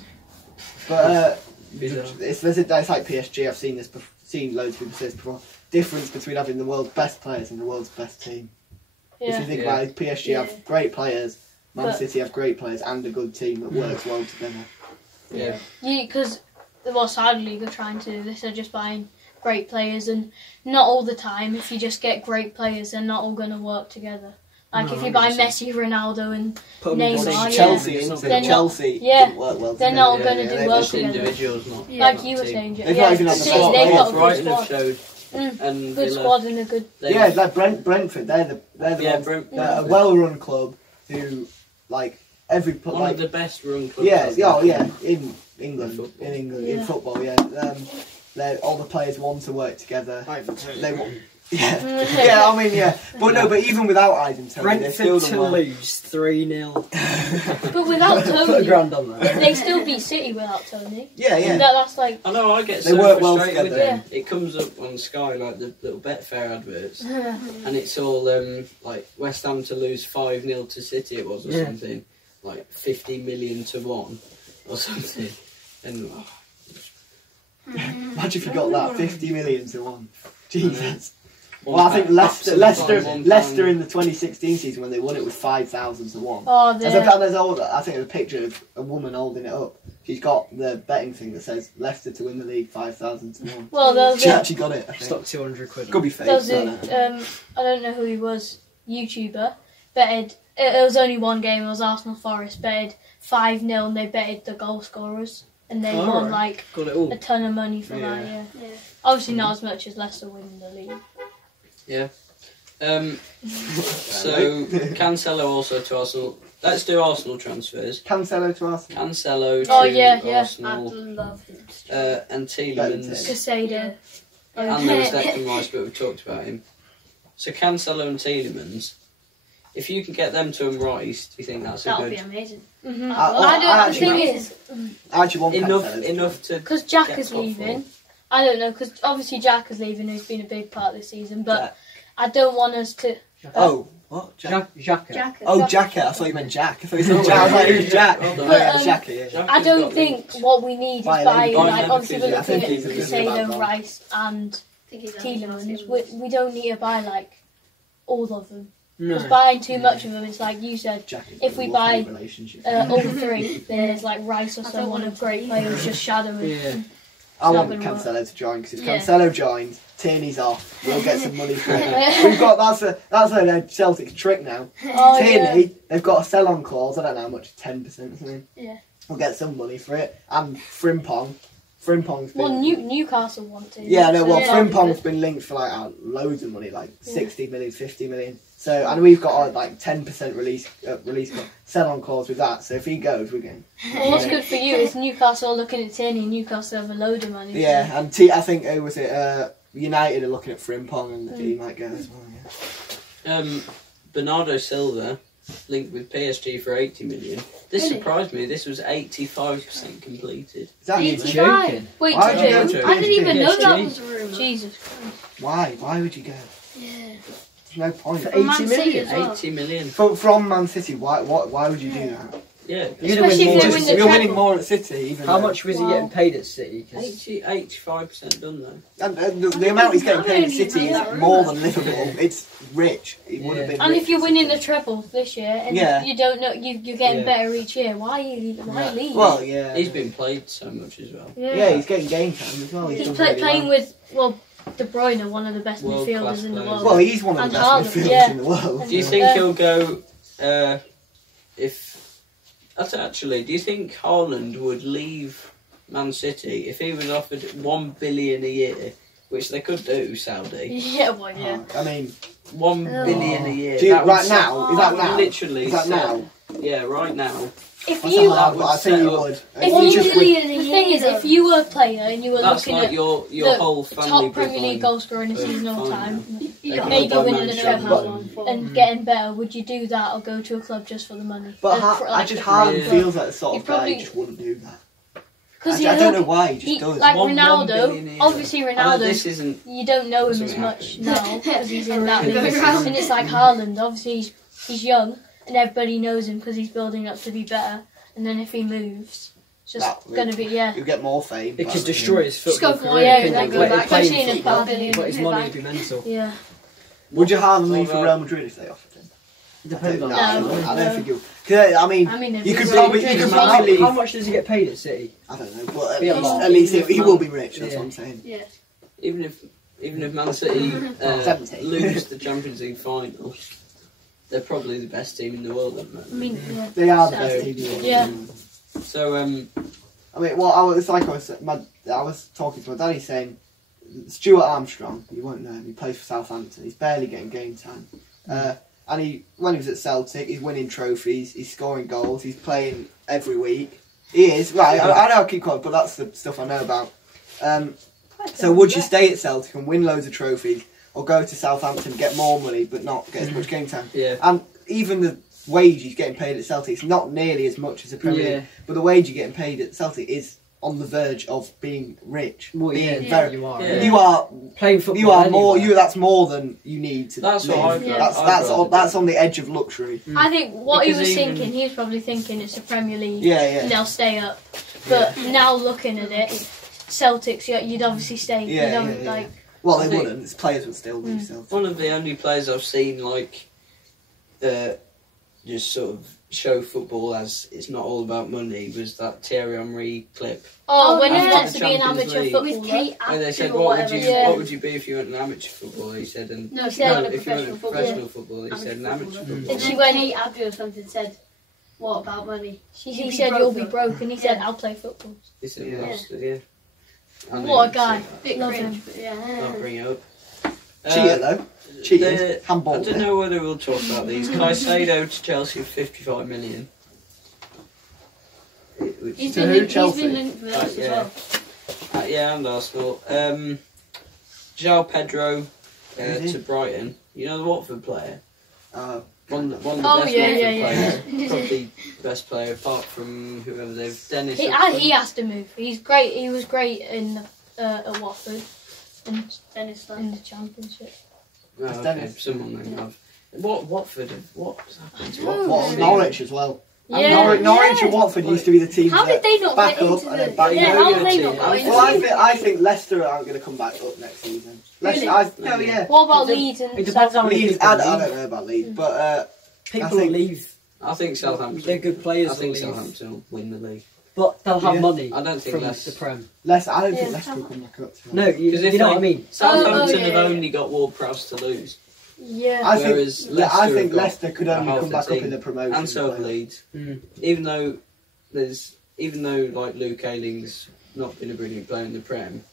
But Bizarre. it's like PSG. I've seen this, seen loads of people say this before. Difference between having the world's best players and the world's best team. If you think about it, PSG have great players, Man City have great players and a good team that works well together. Yeah. Because Saudi League are trying to do this. They're just buying great players, and not all the time. If you just get great players, they're not all going to work together. Like if you buy Messi, Ronaldo, and Neymar, Chelsea didn't work well together. They're not going to do well together. Individuals, not Like you were saying, They've not even had the squad. They've got a good Brighton have squad. showed. And Good squad and a good. Like Brentford, they're the ones. They're a well-run club who, like every one of the best run clubs. In England, in football, all the players want to work together. They want. But even without Ivan Toney, they still Brentford to lose 3-0. But without Put a Toney, grand on that. they still beat City without Tony. That's like. I know. I get They so work well frustrated with together. them. It comes up on Sky like the little Betfair adverts, and it's all like West Ham to lose 5-0 to City. It was or something like 50 million to 1 or something, and. Imagine if you got that 50 million to 1. Jesus. Well, I think Leicester in the 2016 season when they won it was 5,000 to 1. Oh, I think there's a picture of a woman holding it up. She's got the betting thing that says Leicester to win the league 5,000 to 1. Well, she actually got it. I think. Stock 200 quid. Could be fake. I don't know who he was. YouTuber betted. It was only one game. It was Arsenal Forest. Betted 5-0 and they betted the goal scorers. And they won like a ton of money for that, yeah. Obviously not as much as Leicester winning the league. Yeah. So Cancelo also to Arsenal. Let's do Arsenal transfers. Cancelo to Arsenal. Cancelo to Arsenal. I love him. And Tielemans. Casado. And there was Declan Rice, but we've talked about him. So Cancelo and Tielemans. If you can get them to him Rice, do you think that's That a would good? be amazing. Mm-hmm. I the thing is, actually want enough to. because Jack is leaving. I don't know, because obviously Jack is leaving, who's been a big part this season. But I don't want us to. What? Jack. Oh, Jacket. I thought you meant Jack. I thought you said Jack. I was like, who's Jack? But, I don't think what we need is buying, like, obviously we're looking at Casado, Rice and Tielemans. We don't need to buy, like, all of them. Because buying too much of them, it's like you said, if we buy all three, there's like Rice or someone of great players just shadowing. I want Cancelo to join, because if Cancelo joins, Tierney's off, we'll get some money for it. We've got, that's a Celtic trick now. Tierney, they've got a sell-on clause, I don't know how much, 10% or something. Yeah. We'll get some money for it. And Frimpong's been... Well, Newcastle want to. Yeah, no, well, Frimpong's been linked for like loads of money, like 60 million, 50 million. So, and we've got like 10% release sell-on clause with that. So if he goes, we're going. Well, what's good for you is Newcastle looking at Tierney. Newcastle have a load of money. Yeah, and I think United are looking at Frimpong, and he might go as well. Yeah. Bernardo Silva linked with PSG for 80 million. This surprised me. This was 85% completed. Is that you joking? Wait, I didn't even know that was a rumour. Jesus Christ. Why? Why would you go? Yeah. There's no point. For From Man 80 City million? as well. 80 million. From Man City, why would you do that? Yeah. Especially if they win the You're winning treble. more at City. Even How though- much was he getting paid at City? 85% done though. And the amount he's getting paid at City I don't is even more know than that. Liverpool. It's rich. It would have been. And rich if you're at winning the City. treble this year and Yeah. you don't know you're getting better each year, why leave? Well, yeah. He's been played so much as well. Yeah, he's getting game time as well. He's done playing really with De Bruyne, one of the best World-class midfielders in the players. world. well, he's one of And the best Haaland, midfielders yeah. in the world. Do you think he'll go? Do you think Haaland would leave Man City if he was offered 1 billion a year, which they could do, Saudi? Yeah, well, yeah. I mean, 1 billion a year. do you, That would right set- now? Is that now? Literally. Is that now? Yeah, right now. If That's you, a hard one. I think you would. the thing is, if you were a player and you were That's looking like at your the whole family. top Premier League goal scorer in a season all time, Yeah. maybe Yeah. winning the Yeah. treble and getting better, would you do that or go to a club just for the money? But Like, Haaland Yeah. feels like the sort You of guy probably- who just wouldn't do that. Because I don't know why he just does. Like 1 billion a Ronaldo, year. obviously I know Ronaldo. this isn't. You don't know him as Doesn't much happen. now because he's in that Right. league. And it's like Haaland. Obviously, he's young and everybody knows him because he's building up to be better. And then if he moves, it's just going to be He'll get more fame. It but- could destroy his Just go football for career. it, couldn't then it? go Play- back. playing Especially in a football, bad but his league. money would be mental. Yeah. Would you Haaland leave What for about- Real Madrid if they offered him? Depends on No, No. I don't think he'll. Cause, I mean, if you he's could Real probably Madrid, leave. How much does he get paid at City? I don't know, but Be a lot. at least he will be rich. That's what I'm saying. Yeah. Even if Man City 70. lose the Champions League final, they're probably the best team in the world at the moment. I mean, yeah. They are the So- best team in the world. Yeah. So I mean, well, I was talking to my dad. He's saying Stuart Armstrong. You won't know him. He plays for Southampton. He's barely getting game time. And when he was at Celtic, he's winning trophies. He's scoring goals. He's playing every week. He is right. I know I keep quiet, but that's the stuff I know about. So would you stay at Celtic and win loads of trophies, or go to Southampton, get more money but not get as much game time? yeah, And even the wage he's getting paid at Celtic is not nearly as much as the Premier League. But the wage you're getting paid at Celtic is on the verge of being rich. Well, being yeah, very, you are. Yeah. you are Playing football. you are more. anywhere. That's more than you need to. That's what live. I'd Yeah. That's on the edge of luxury. I think what he Because was even- thinking, he was probably thinking it's the Premier League Yeah, and yeah, they'll stay up. But now looking at it, Celtics, you'd obviously stay. Yeah, You'd yeah. like, Well, they I think- wouldn't. Its players would still leave Celtic. one of the only players I've seen like just sort of show football as it's not all about money was that Thierry Henry clip when he yeah. wants to be an Champions amateur League. With footballer. Kate where they said Abdo or whatever. Yeah. what would you be if you weren't an amateur footballer? He said, and No, He if said- you weren't a if you weren't professional a footballer. professional footballer, he said an amateur footballer. footballer. And she Then went- Kate Abdo or something said, what about money? He said you'll be broke, and he said Yeah. I'll play football. He said, Yeah. yeah. I knew What a he'd guy. say that. Bit Love cringe, him. but yeah. I'll bring it up. Cheater though. Cheated. the- Handball. I don't know whether we'll talk about these. Caicedo to Chelsea for 55 million. Which He's To been, who? linked, he's Chelsea? been linked with us as Yeah. well. yeah, and Arsenal. João Pedro Who's he? to Brighton. You know the Watford player? Uh, One of the Oh, best yeah, Watford yeah. players. Probably the best player apart from whoever they've... Dennis He Upton. has to move. He's great. He was great in at Watford and Dennis Love. in the Championship. Oh, okay. Dennis. Someone they have. Watford, what's happened to I don't Watford? know. Norwich as well. Yeah, Norwich and Watford used to be the teams How that did they not back get up into and the? then back Yeah, down. how did they not Well, get Well, into? I think Leicester aren't going to come back up next season. Really? Hell yeah. What about Leeds and? It depends how many Leeds, people I leave. don't know about Leeds, but People I think- leave. I think Southampton. They're good players. I think will leave. Southampton will win the league. But they'll have Yeah. money I don't think from Leicester. the Prem. Leicester, I don't Yeah. think Leicester will come back up. To be No, honest. you, 'Cause if you know they- what I mean. Southampton yeah, have yeah. only got Ward-Prowse to lose. Yeah. I Whereas think Leicester I have think got Leicester could a only half come the back up team. in the promotion. And so have playoff. Leeds. Mm. Even though like Luke Ayling's not been a brilliant player in the Prem,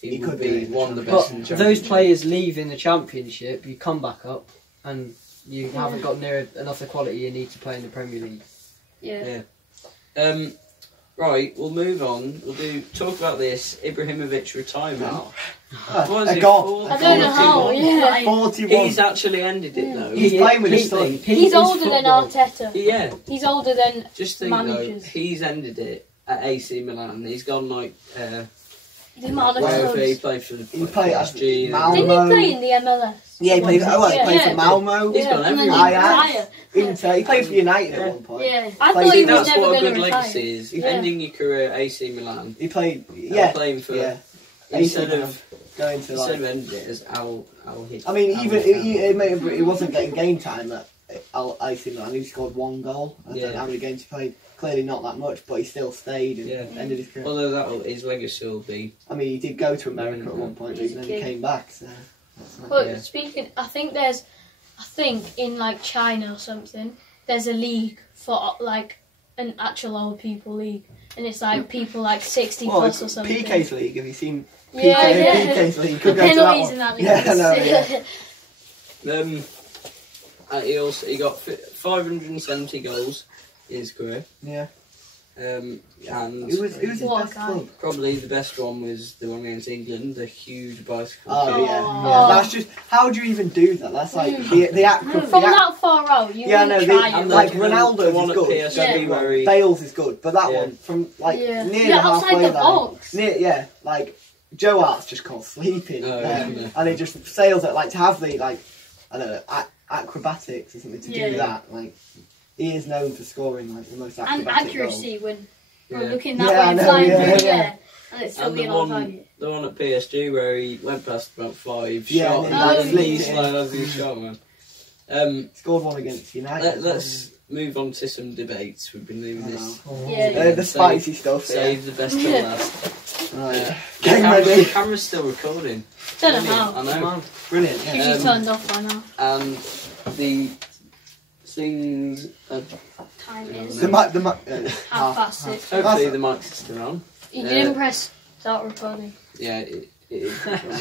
he He would could be be in the one of the Championship. best in But the if those Championship. players leave in the Championship, you come back up and you haven't got near enough the quality you need to play in the Premier League. Yeah. Right, we'll move on. Talk about this Ibrahimovic retirement. What is They're it, gone. I don't know how. Yeah. 41. He's actually ended it though. He's playing with his son. He's older than Arteta. Yeah, He's older than. just think Managers. though, he's ended it at AC Milan. He's gone like The amount of wherever he clubs. played for He played at PSG. Malmo. Didn't he play in the MLS? Yeah, he played. Oh, he Yeah. played for Yeah. Malmo. He's gone And then everywhere. he Ajax. retired. Inter. He played for United at one point. Yeah. I Played thought he in- was That's never what a going to good retire. legacy is. Yeah. Ending your career at AC Milan. He played. and Yeah. playing for Yeah. instead AC of Going to instead like. of ending it as Al Hit. I mean, even he wasn't getting game time at AC Milan. He scored one goal. I don't know Yeah. how many games he played. Clearly not that much, but he still stayed and Yeah. ended his career. Although his legacy will be. I mean, he did go to America at one point, He's and a then he kid. came back. So that's nice. But Yeah. speaking, I think in like China or something, there's a league for like an actual old people league, and it's like people like 60 Well, plus or something. PK's league. Have you seen Yeah, yeah. PK's league? The Could go to that penalties one. in that league. Yeah, I know, yeah. He got 570 goals in his career. Yeah. And Who was his What a best guy. club? probably the best one was the one against England, the huge bicycle. Oh kick. yeah. Oh. That's just how do you even do that? That's like the act of From the act. that far out, you Yeah, wouldn't no, try And it. like the Ronaldo's one is at good. PSG don't get me wrong. where he- Bale's is good, but that Yeah. one from like Yeah. near Yeah, the outside halfway the line. box. Near, like Joe Hart's just called sleeping, Oh, yeah. and it just sails at like to have the like I don't know acrobatics or something to Yeah. do that. Like he is known for scoring like the most And acrobatic accuracy when Yeah. we're looking that Yeah, I way and know, flying yeah, through the yeah. air, and it's still And being the on one, target. the one at PSG where he went past about 5, Yeah, shot, and and he then like he flicked it. slid as he shot, man. goals. Scored one against United. Let's move on to some debates. We've been doing this. Yeah. The spicy stuff. Save the best till last. Right. The Getting ready. camera's still recording. Don't know Brilliant, how. I know. Brilliant. Yeah. Usually turned off by now. And the things. Time is The mic. half past 6. Hopefully the mic's still on. You didn't press start recording. Yeah, it is.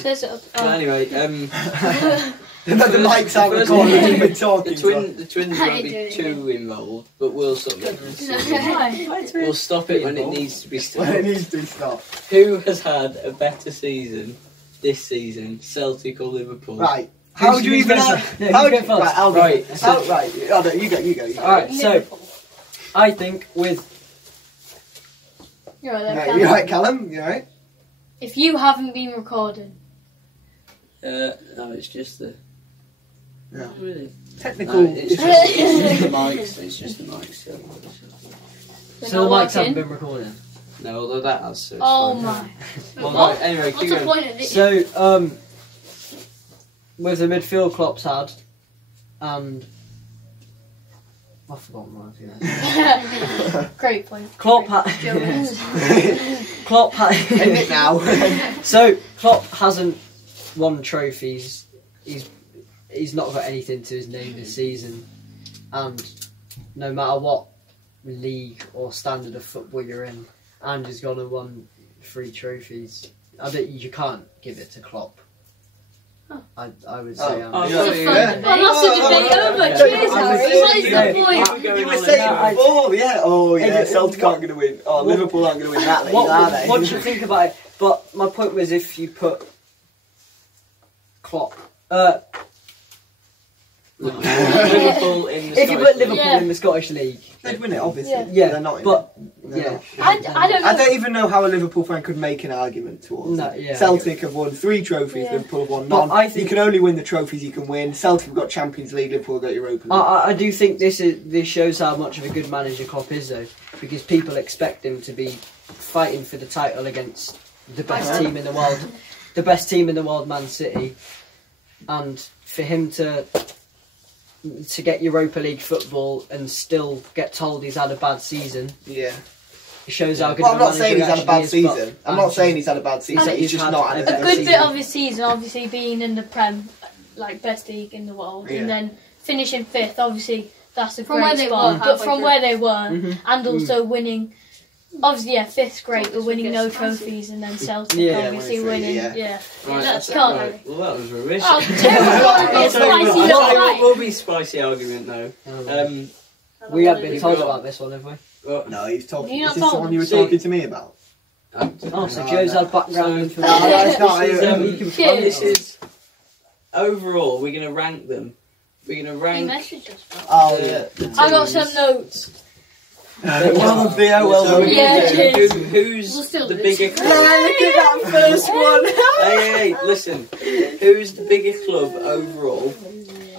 Says it up. But anyway, The mic's out first recording. one, You've been talking. the twins won't be too involved, but we'll sort of we'll stop it when it needs to be When it stopped. needs to be stopped. Who has had a better season this season, Celtic or Liverpool? Right. How do you even? How do you? Right. I'll go. Right, so- Right. Oh, no, you go. You go. Alright, so I think with You're right there, Right, Callum. you right, Callum? You right? If you haven't been recording, No, it's just the. No. Really? Technical. No, it's just the mics. It's just the mics. Yeah. we're so the not mics haven't working. been recording. No, although that has. So it's Oh fine. my. Well, What? right, anyway, What's keep the going. point of it? So with the midfield Klopp's had, and I've forgotten what I was going to Great point. Klopp had. Klopp End it had. now. So Klopp hasn't won trophies. He's not got anything to his name this season, and no matter what league or standard of football you're in, Andrew's gone and won 3 trophies. You can't give it to Klopp. Oh. I would say. Oh, Yeah. It's a Yeah. fun debate. Well, that's the debate over. Yeah. Cheers, I was Harry. What saying- is Yeah. the point? You were on saying now. before, yeah. Oh, yeah. Hey, Celtic aren't going to win. Oh, what- Liverpool aren't going to win that league, are they? What do you think about it? But my point was, if you put Klopp, Liverpool in the if you Scottish put League. Liverpool Yeah. in the Scottish League, They'd win it, obviously. Yeah. Yeah, They're not in but it. No. yeah, I don't know. I don't even know how a Liverpool fan could make an argument towards No, it. yeah, Celtic have won 3 trophies, Yeah. Liverpool have won But none. I think- You can only win the trophies you can win. Celtic have got Champions League, Liverpool have got Europa League. I do think this shows how much of a good manager Klopp is, though, because people expect him to be fighting for the title against the best team in the world, the best team in the world, Man City, and for him to get Europa League football and still get told he's had a bad season, Yeah. it shows how good. Well, I'm of a not saying he's manager had a bad actually is, but- season. I'm not saying he's had a bad season. And He's just he's not had had A a good good bit season. of his season, obviously being in the Prem, like best league in the world, Yeah. and then finishing 5th. Obviously, that's a From great where they spot. were, But halfway from through. where they were, Mhm. and also winning. Obviously, yeah, 5th's great, but winning no Gets spicy. trophies, and then Celtic Yeah, obviously winning winning. three, yeah. Right, That's that's can't. right. Well, that was rubbish. Oh, terrible! I'll It's tell you what, spicy, I'll not tell you what right. will be spicy argument though. We have been You've told got- about this one, have we? Well, No, he's talking. You're Is not this the one you were talking. talking to me about? I'm- Oh, so No, Joe's no. had background So- information. No, it's not. This is, You can Yeah. this is overall. We're gonna rank them. We're gonna He rank. messaged us about Oh, the- yeah. the I got teams. some notes. Well, Theo, well So done. Yeah, cheers. who's We'll still the do it. bigger club? Look at that first one. Hey, listen. Who's the bigger club overall?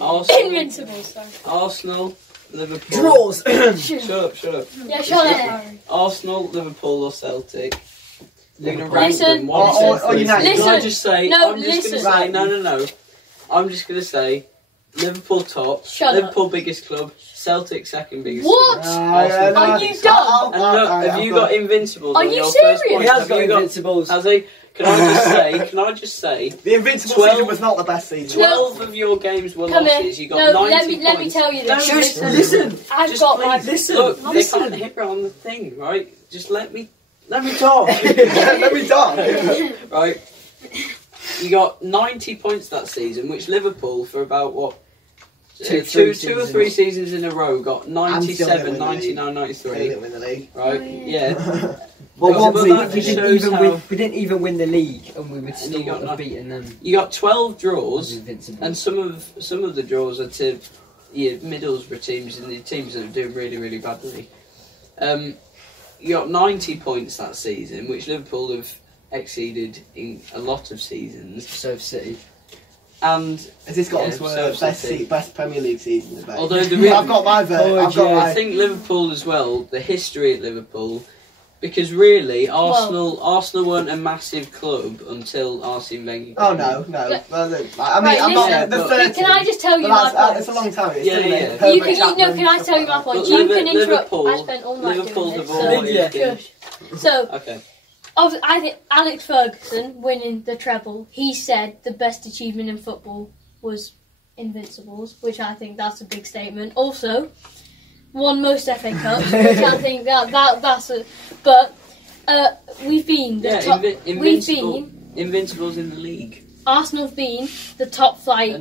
Arsenal, Invincible, sorry. Arsenal, Liverpool. Draws. Shut up, shut up. Yeah, shut up. Arsenal, Liverpool, or Celtic? We're gonna Liverpool. rank Listen. them. One, Or two, three. United. Can I Listen. just say? No, I'm just listen. gonna say. No. I'm just gonna say. Liverpool top. Shut Liverpool biggest club. Celtic second biggest. What? Club. Are you dumb? And look, have you got Invincibles Are on you your first serious? point? He has Have got you Invincibles. Has he? Can I just say? The Invincible 12 season was not the best season. 12 of your games were Come here. losses. You got No, 90 let me points. tell you this. Don't Listen. I've Just got please my listen. Look, they Listen. can't hit on the thing, right? Just let me talk. Let me talk. Right? You got 90 points that season, which Liverpool for about what two or three seasons in a row got 97, 99, They 93. didn't win the league. Right? Oh, Yeah. Well, we didn't even win the league, and we would still not have beaten them. You got 12 draws, Invincible. and some of the draws are to Middlesbrough teams and the teams that are doing really, really badly. You got 90 points that season, which Liverpool have exceeded in a lot of seasons. So have City. And has this got onto a best Premier League season debate? Although I've got my vote. I think Liverpool as well. The history at Liverpool, because really Arsenal weren't a massive club until Arsene Wenger. Oh no. I mean, Right, I'm not the third. Can I just tell you my point? It's a long time. Yeah. Can I tell you my point? You can interrupt. I spent all night Liverpool doing have it. always So, okay. I think Alex Ferguson winning the treble, he said the best achievement in football was Invincibles, which I think that's a big statement. Also, won most FA Cups, which I think that's a... But we've been the top... Invincibles in the league. Arsenal's been the top flight...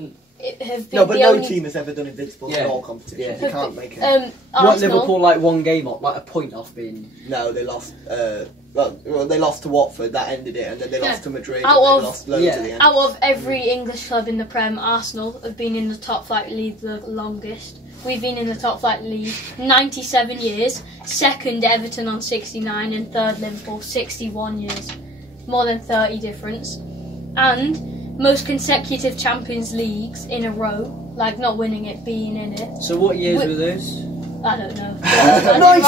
have been no team has ever done Invincibles in all competitions. Yeah. You can't make it. What, Liverpool like one game off, like a point off being... No, they lost... Well, they lost to Watford, that ended it, and then they lost to Madrid, and they lost loads at the end. Out of every English club in the Prem, Arsenal have been in the top flight league the longest. We've been in the top flight league 97 years, second Everton on 69, and third Liverpool 61 years. More than 30 difference. And most consecutive Champions Leagues in a row, like not winning it, being in it. So what years were those? I don't know.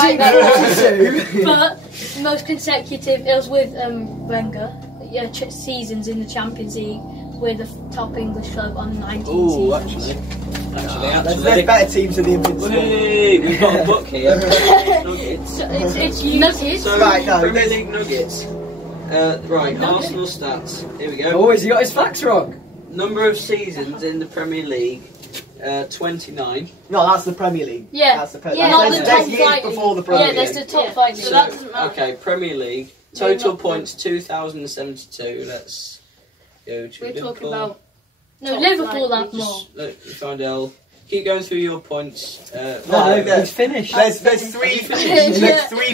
1942! But most consecutive, it was with Wenger, seasons in the Champions League. We're the top English club on 19 seasons. There's better teams than the Invincibles. We've got a book here. Nuggets. It's Nuggets. So, Premier League Nuggets. Arsenal stats. Here we go. Oh, has he got his facts wrong? Number of seasons in the Premier League, 29. No, that's the Premier League. Yeah. That's the Premier Yeah, League. not the top There's years flight before the league. Premier Yeah, League. there's the top flight league. So that doesn't matter. Okay, Premier League. Total points 2,072. Let's go to We're Liverpool. talking about... No, Liverpool have more. Just look, find out. Keep going through your points. No, he's finished. There's three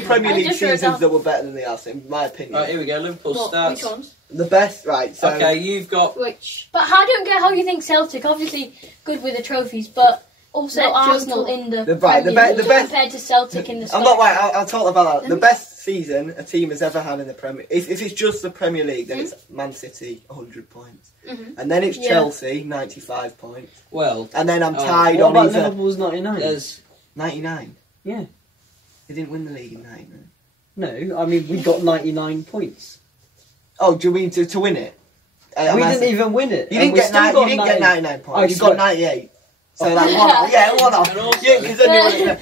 Premier League just wrote seasons down. that were better than the Arsenal, in my opinion. Right, here we go. Liverpool stats. Which ones? The best, right? So Okay, you've got. Which? But I don't get how you think Celtic, obviously good with the trophies, but also Let Joe Arsenal talk. in the The Premier best- League compared to Celtic in the I'm not Scottish. right. I'll talk about that. The best season a team has ever had in the Premier. If it's just the Premier League, then it's Man City 100 points, and then it's Chelsea 95 points, Well, and then I'm Oh. tied What on about either Liverpool's 99? there's. 99. Yeah. They didn't win the league in 99. No, I mean, we got 99 points. Oh, do you mean to win it? We didn't even win it. You didn't get 99 points. I You got swear. 98. So like one off. Yeah, one off. And also- Yeah, because then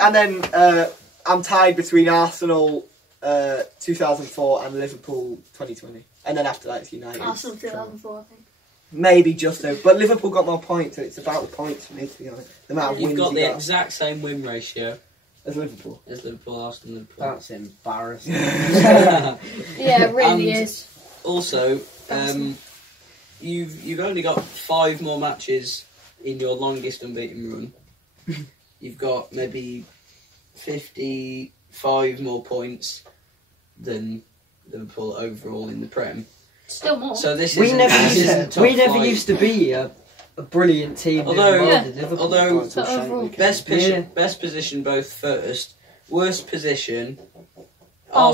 and then I'm tied between Arsenal 2004 and Liverpool 2020, and then after that it's United. Arsenal 2004, I think. Maybe just so, but Liverpool got more points, so it's about the points for me, to be honest. The amount of You've wins got you the got exact same win ratio as Liverpool. as Liverpool, Arsenal, Liverpool. That's embarrassing. Yeah, it really And- is. Also, you've only got 5 more matches in your longest unbeaten run. You've got maybe 55 more points than Liverpool overall in the Prem. Still more. So this We isn't- never this used, isn't top we never flight. used to be a brilliant team. Although- Liverpool. But overall, Best position both first. Worst position. Oh,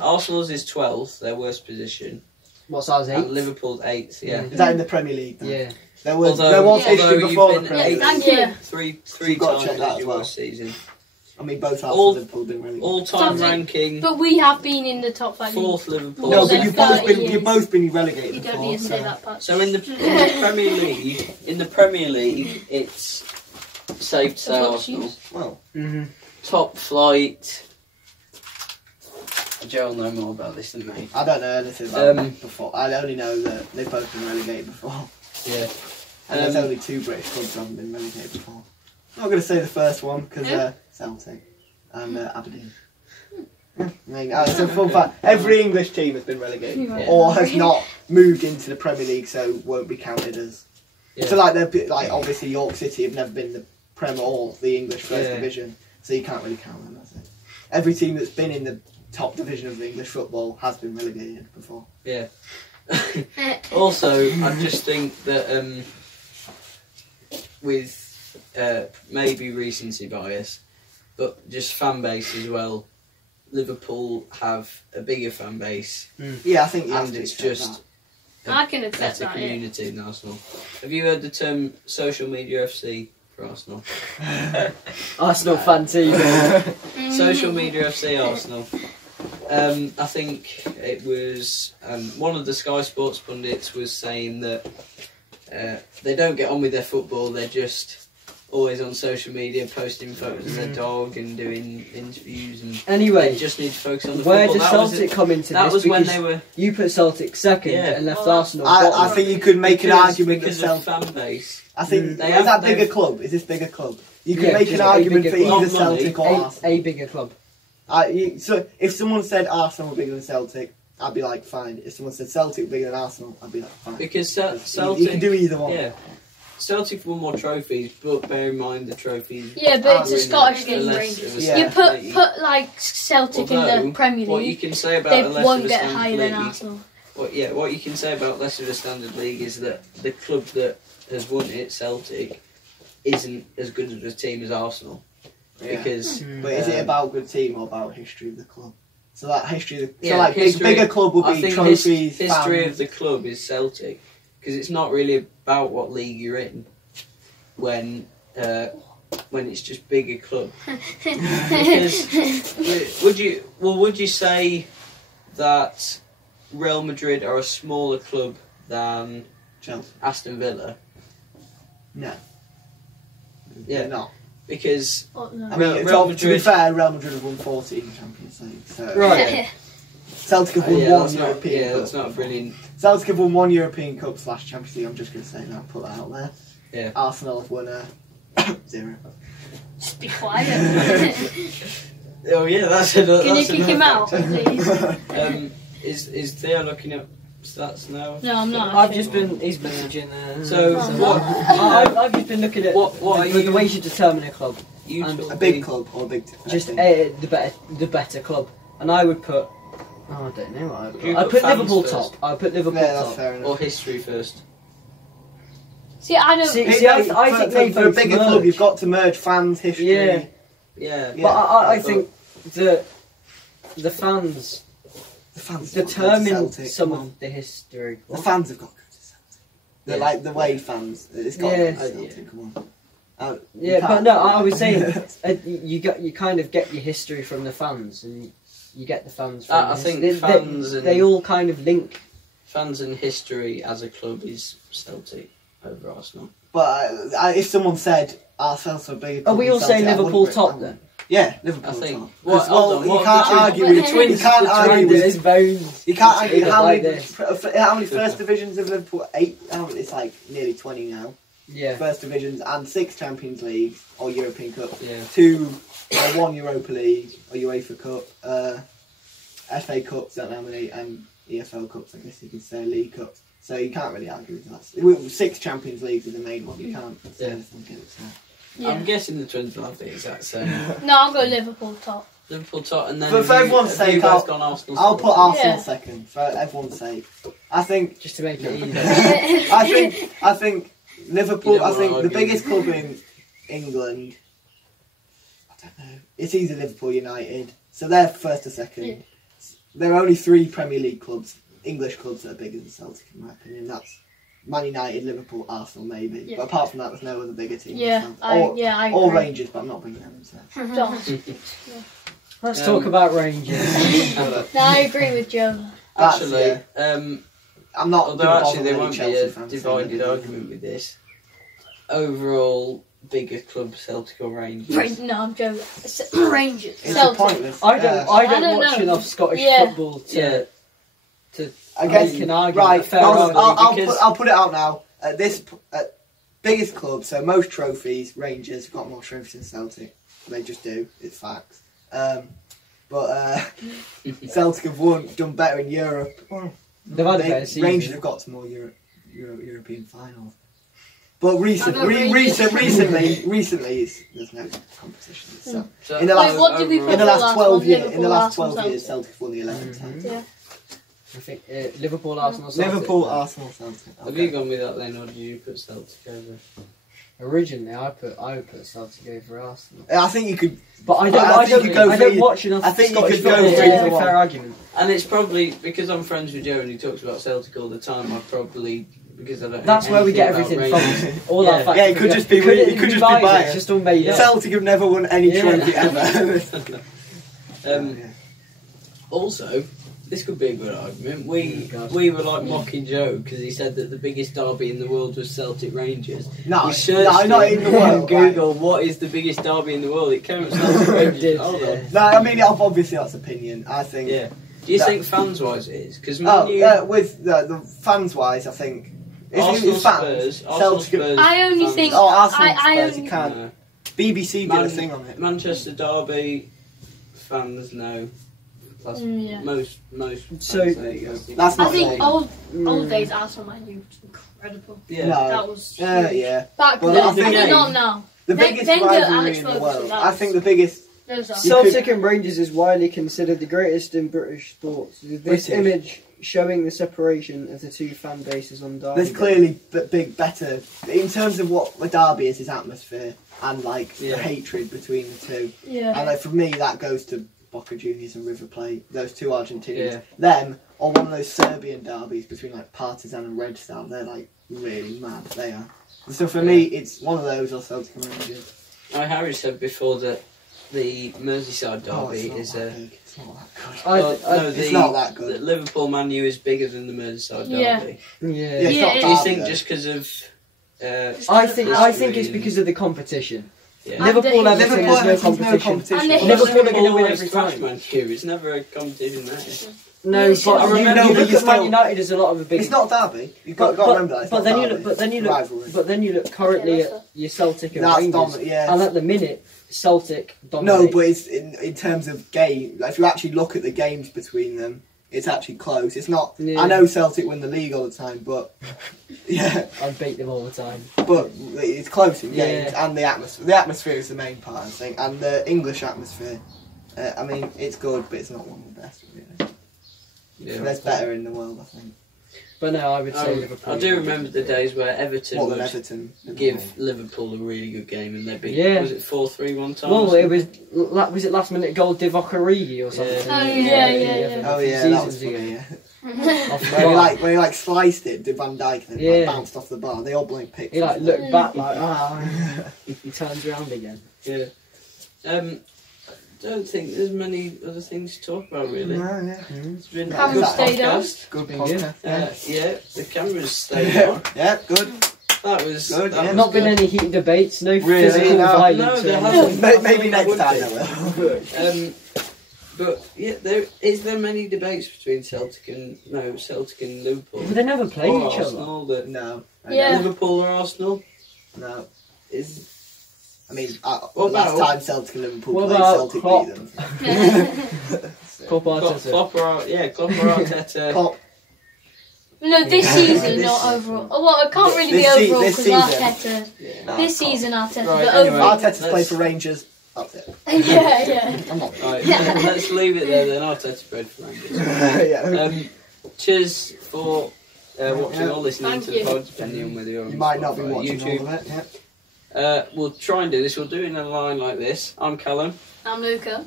Arsenal's is 12th, their worst position. What's ours, 8? And Liverpool's 8th, yeah. Is that in the Premier League? Then? Yeah. There was Although history you've before the been Premier eighth- League. Thank you. Yeah. Three You've got to times check that as as your well. worst season. I mean, both All- Arsenal and Liverpool been really good. All-time Something- ranking, but we have been in the top 5 league. 4th Liverpool. No, More but than you've both 30 been years. relegated You don't before. need to say so- that part. So in the Premier League, it's safe to say That's what Arsenal. she- Well, Top flight. Joe will know more about this than me. I don't know anything about them Um, before. I only know that they've both been relegated before. Yeah. And there's only 2 British clubs that haven't been relegated before. I'm not going to say the first one because Celtic and Aberdeen. I mean, it's a fun fact. Every English team has been relegated Yeah. or has not moved into the Premier League, so won't be counted as I feel like they're like obviously York City have never been in the Prem or the English First Division, so you can't really count them as it. Every team that's been in the top division of the English football has been relegated before. Yeah. Also, I just think that with maybe recency bias, but just fan base as well, Liverpool have a bigger fan base. Yeah, I think you and it's just I can accept better that. community than Arsenal. Have you heard the term social media FC for Arsenal? Arsenal fan team. Social media FC Arsenal. I think it was one of the Sky Sports pundits was saying that they don't get on with their football, they're just always on social media posting photos of their dog and doing interviews, and anyway, they just need to focus on the where football. does Celtic come into this? That was when they were... You put Celtic second and left Arsenal I bottom. think you could make an argument because that of fan base. I think is that bigger club? Is this bigger club? You could make an just argument for club. either Celtic or Arsenal. A bigger club. So if someone said Arsenal were bigger than Celtic, I'd be like, fine. If someone said Celtic were bigger than Arsenal, I'd be like, fine. Because Celtic... You can do either one. Yeah. Celtic won more trophies, but bear in mind the trophies... Yeah, but it's a Scottish game. game. Yeah. You put like Celtic in the Premier What you League, can say about they a less won't of a get standard higher league, than Arsenal. what you can say about less of a standard league is that the club that has won it, Celtic, isn't as good of a team as Arsenal. Yeah. Because... But is it about good team or about history of the club? So that history... history, bigger club would be trophies, history fans. of the club is Celtic. Because it's not really about what league you're in when it's just bigger club. Because would you say that Real Madrid are a smaller club than Chelsea? Aston Villa? No. Yeah, They're not. because Oh, no. I mean, Real to be fair, Real Madrid have won 14 Champions League. So right. Celtic have won one European Cup. That's not brilliant. Celtic have won one European Cup / Champions League. I'm just going to say that. Put that out there. Yeah. Arsenal have won 0. Just be quiet. Oh yeah, that's another. Can you that's kick him out, another please? Is Theo looking up stats now? No, I'm not. I've just been. He's messaging. So what? I've just been looking at What are the you? ways you determine a club. A big club or a big team? Just the better club, and I would put. Oh, I don't know. I'd put fans Liverpool first? top. I'd put Liverpool Yeah, that's top. fair enough. Or history first. See, I don't. See, I think think for a bigger merge. club, you've got to merge fans, history. Yeah. Yeah. Yeah. But I think the fans The fans determine Celtic, some come on. of the history. The fans have got to go to Celtic. They're Yeah. like the way fans. It's got to Yeah. go to Celtic. Come on. Yeah, but no, I was saying you kind of get your history from the fans, and you get the fans. From I think fans and they all kind of link. fans and history as a club is Celtic over Arsenal. But if someone said Arsenal's a bigger club Are we than all saying Celtic, I Liverpool wouldn't top put it then? Yeah, Liverpool I think. top. What? 'Cause, Hold on. you What? can't argue with twins- you can't argue His with bones. you can't argue Either how like many this. how many first divisions of Liverpool? 8. It's like nearly 20 now. Yeah. First divisions and 6 Champions Leagues or European Cup. Yeah. 2, 1 Europa League or UEFA Cup, FA Cups, don't know how many, and EFL Cups, I guess you could say, League Cups. So you can't really argue with that. 6 Champions Leagues is the main one, you can't say anything against that. Yeah. I'm guessing the Twins will have the exact same. No, I'll go Liverpool top. Liverpool top, and then But for everyone's have you sake, guys gone Arsenal? I'll put top? Arsenal Yeah. second, for everyone's sake. I think Just to make it easy. I think Liverpool. You don't I think wanna the argue. biggest club in England. I don't know. It's either Liverpool, United. So they're first or second. Yeah. There are only 3 Premier League clubs, English clubs, that are bigger than Celtic, in my opinion. That's Man United, Liverpool, Arsenal, maybe. Yeah. But apart from that, there's no other bigger team. Yeah, than I Celtic. Or agree. Rangers, but I'm not bringing them into Don't. Let's talk about Rangers. that. No, I agree with Joe. Actually, I'm not. although gonna bother actually there with won't be Chelsea a fans divided saying argument with this. Overall, bigger club, Celtic or Rangers? No, I'm joking. Rangers. It's Celtic. pointless. I don't I don't watch know. enough Scottish Yeah. football Yeah. to I guess make an argument. right. a fair I'll, argument, because I'll put it out now. At this biggest club, so most trophies, Rangers have got more trophies than Celtic. They just do. It's facts. But Celtic have done better in Europe. they've had a better season. Rangers have got to more European finals. But recently, it's, there's no competition. So in the last, what did we put in the last 12 years, Liverpool, Celtic won the 11 times. Yeah. I think Liverpool, Arsenal, Celtic. Liverpool, Arsenal, Celtic. Have you gone with that then, or did you put Celtic over? Originally, I would put Celtic over Arsenal. I think you could, but I don't watch enough. I think Scottish you could go football for to a fair argument. And it's probably because I'm friends with Joe and he talks about Celtic all the time. I probably because I don't. That's where we get everything from. All our facts. Yeah, it could just be. It could just be biased. It's just all made up. Celtic have never won any trophy ever. Also, this could be a good argument. We were like mocking Joe because he said that the biggest derby in the world was Celtic Rangers. No, we searched not in the world. Google what is the biggest derby in the world. It came up Celtic Rangers. Hold on. No, I mean obviously that's opinion. I think. Yeah. Do you think fans wise it is? Because with the fans wise, I think. Arsenal Spurs. I only think. Oh, Arsenal I Spurs. only, You can't. BBC did a thing on it. Manchester derby fans no. Most. So that's not. I think old days Arsenal Man U was incredible. Yeah, no. That was yeah. Back Well, then, I think not now. The biggest Wenger, rivalry Alex in the Ferguson, world. that I was- think the biggest. Celtic and Rangers is widely considered the greatest in British sports. With this British. image showing the separation of the two fan bases on derby. There's clearly big better in terms of what a derby is atmosphere and like the hatred between the two. Yeah. And like, for me, that goes to Boca Juniors and River Plate. Those two Argentinians. Yeah. Them or one of those Serbian derbies between like Partizan and Red Star. They're like really mad. They are. So for me, it's one of those or Celtic and Rangers. Harry said before that the Merseyside derby is it's not that good. It's not that good. Liverpool Man U is bigger than the Merseyside derby. Yeah, it's not Do you derby, think though. just because of? I think it's because of the competition. Yeah. Liverpool, Everton, there's no competition. And they- Liverpool are going to win always every crash time. Man U. It's never a competition. That is. No, You but should- I remember You know, you but look you at Man still- United as a lot of a big. It's not derby. You've got to remember that. It's But not then you derby. look. Rivalry. But then you look currently at your Celtic and That's Rangers, dominant, yeah. and at the minute Celtic dominate. No, but it's in terms of game. Like, if you actually look at the games between them, it's actually close. It's not. Yeah. I know Celtic win the league all the time, but yeah, I beat them all the time. but it's close in games, Yeah. and the atmosphere. The atmosphere is the main part, I think, and the English atmosphere. I mean, it's good, but it's not one of the best. Really. Yeah. There's better in the world, I think. But no, I would say Liverpool. I do remember the days where Everton More than would Everton. give Liverpool a really good game and they beat. Yeah. Was it 4-3 one time? Well, it was it last minute goal Divock Origi or something? Yeah. Oh yeah, that was funny. Yeah. Off When he like sliced it, did Van Dijk and it like, bounced off the bar. They all blame picked. he like looked back like he turns around again. Yeah. I don't think there's many other things to talk about really. No, yeah. It's been a Cameras good stayed on. podcast. Good podcast. Yeah, the cameras stayed on. Yeah, good. That was Good, that yeah. was Not been good. any heated debates, no Really? physical No. violence. No, there or hasn't. anything. Maybe next Would time be. I will. But yeah, there many debates between Celtic and Liverpool. But they never play Or each other. Arsenal, that No. Yeah. Liverpool or Arsenal No. is. I mean, What last about- time Celtic and Liverpool What played, about Celtic Klopp? beat them. Klopp Arteta. Klopp or Arteta. Klopp. No, this season, This not season. overall. Oh, well, it can't really be This overall this because season. Arteta. Yeah. This season, Arteta, Right, but anyway. overall. Arteta's played let's- for Rangers. That's it. Yeah. I'm not. Right, let's leave it there then. Arteta played for Rangers. Yeah. Cheers for watching or listening Thank to the you. pod, depending on whether you're on You might not be Spotify or watching YouTube. all of it. Yeah. We'll try and do this. We'll do it in a line like this. I'm Callum. I'm Luca.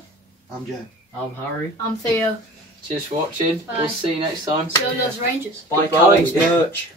I'm Joe. I'm Harry. I'm Theo. Cheers for watching. Bye. We'll see you next time. Still knows Rangers. Buy Goodbye. Callum's merch.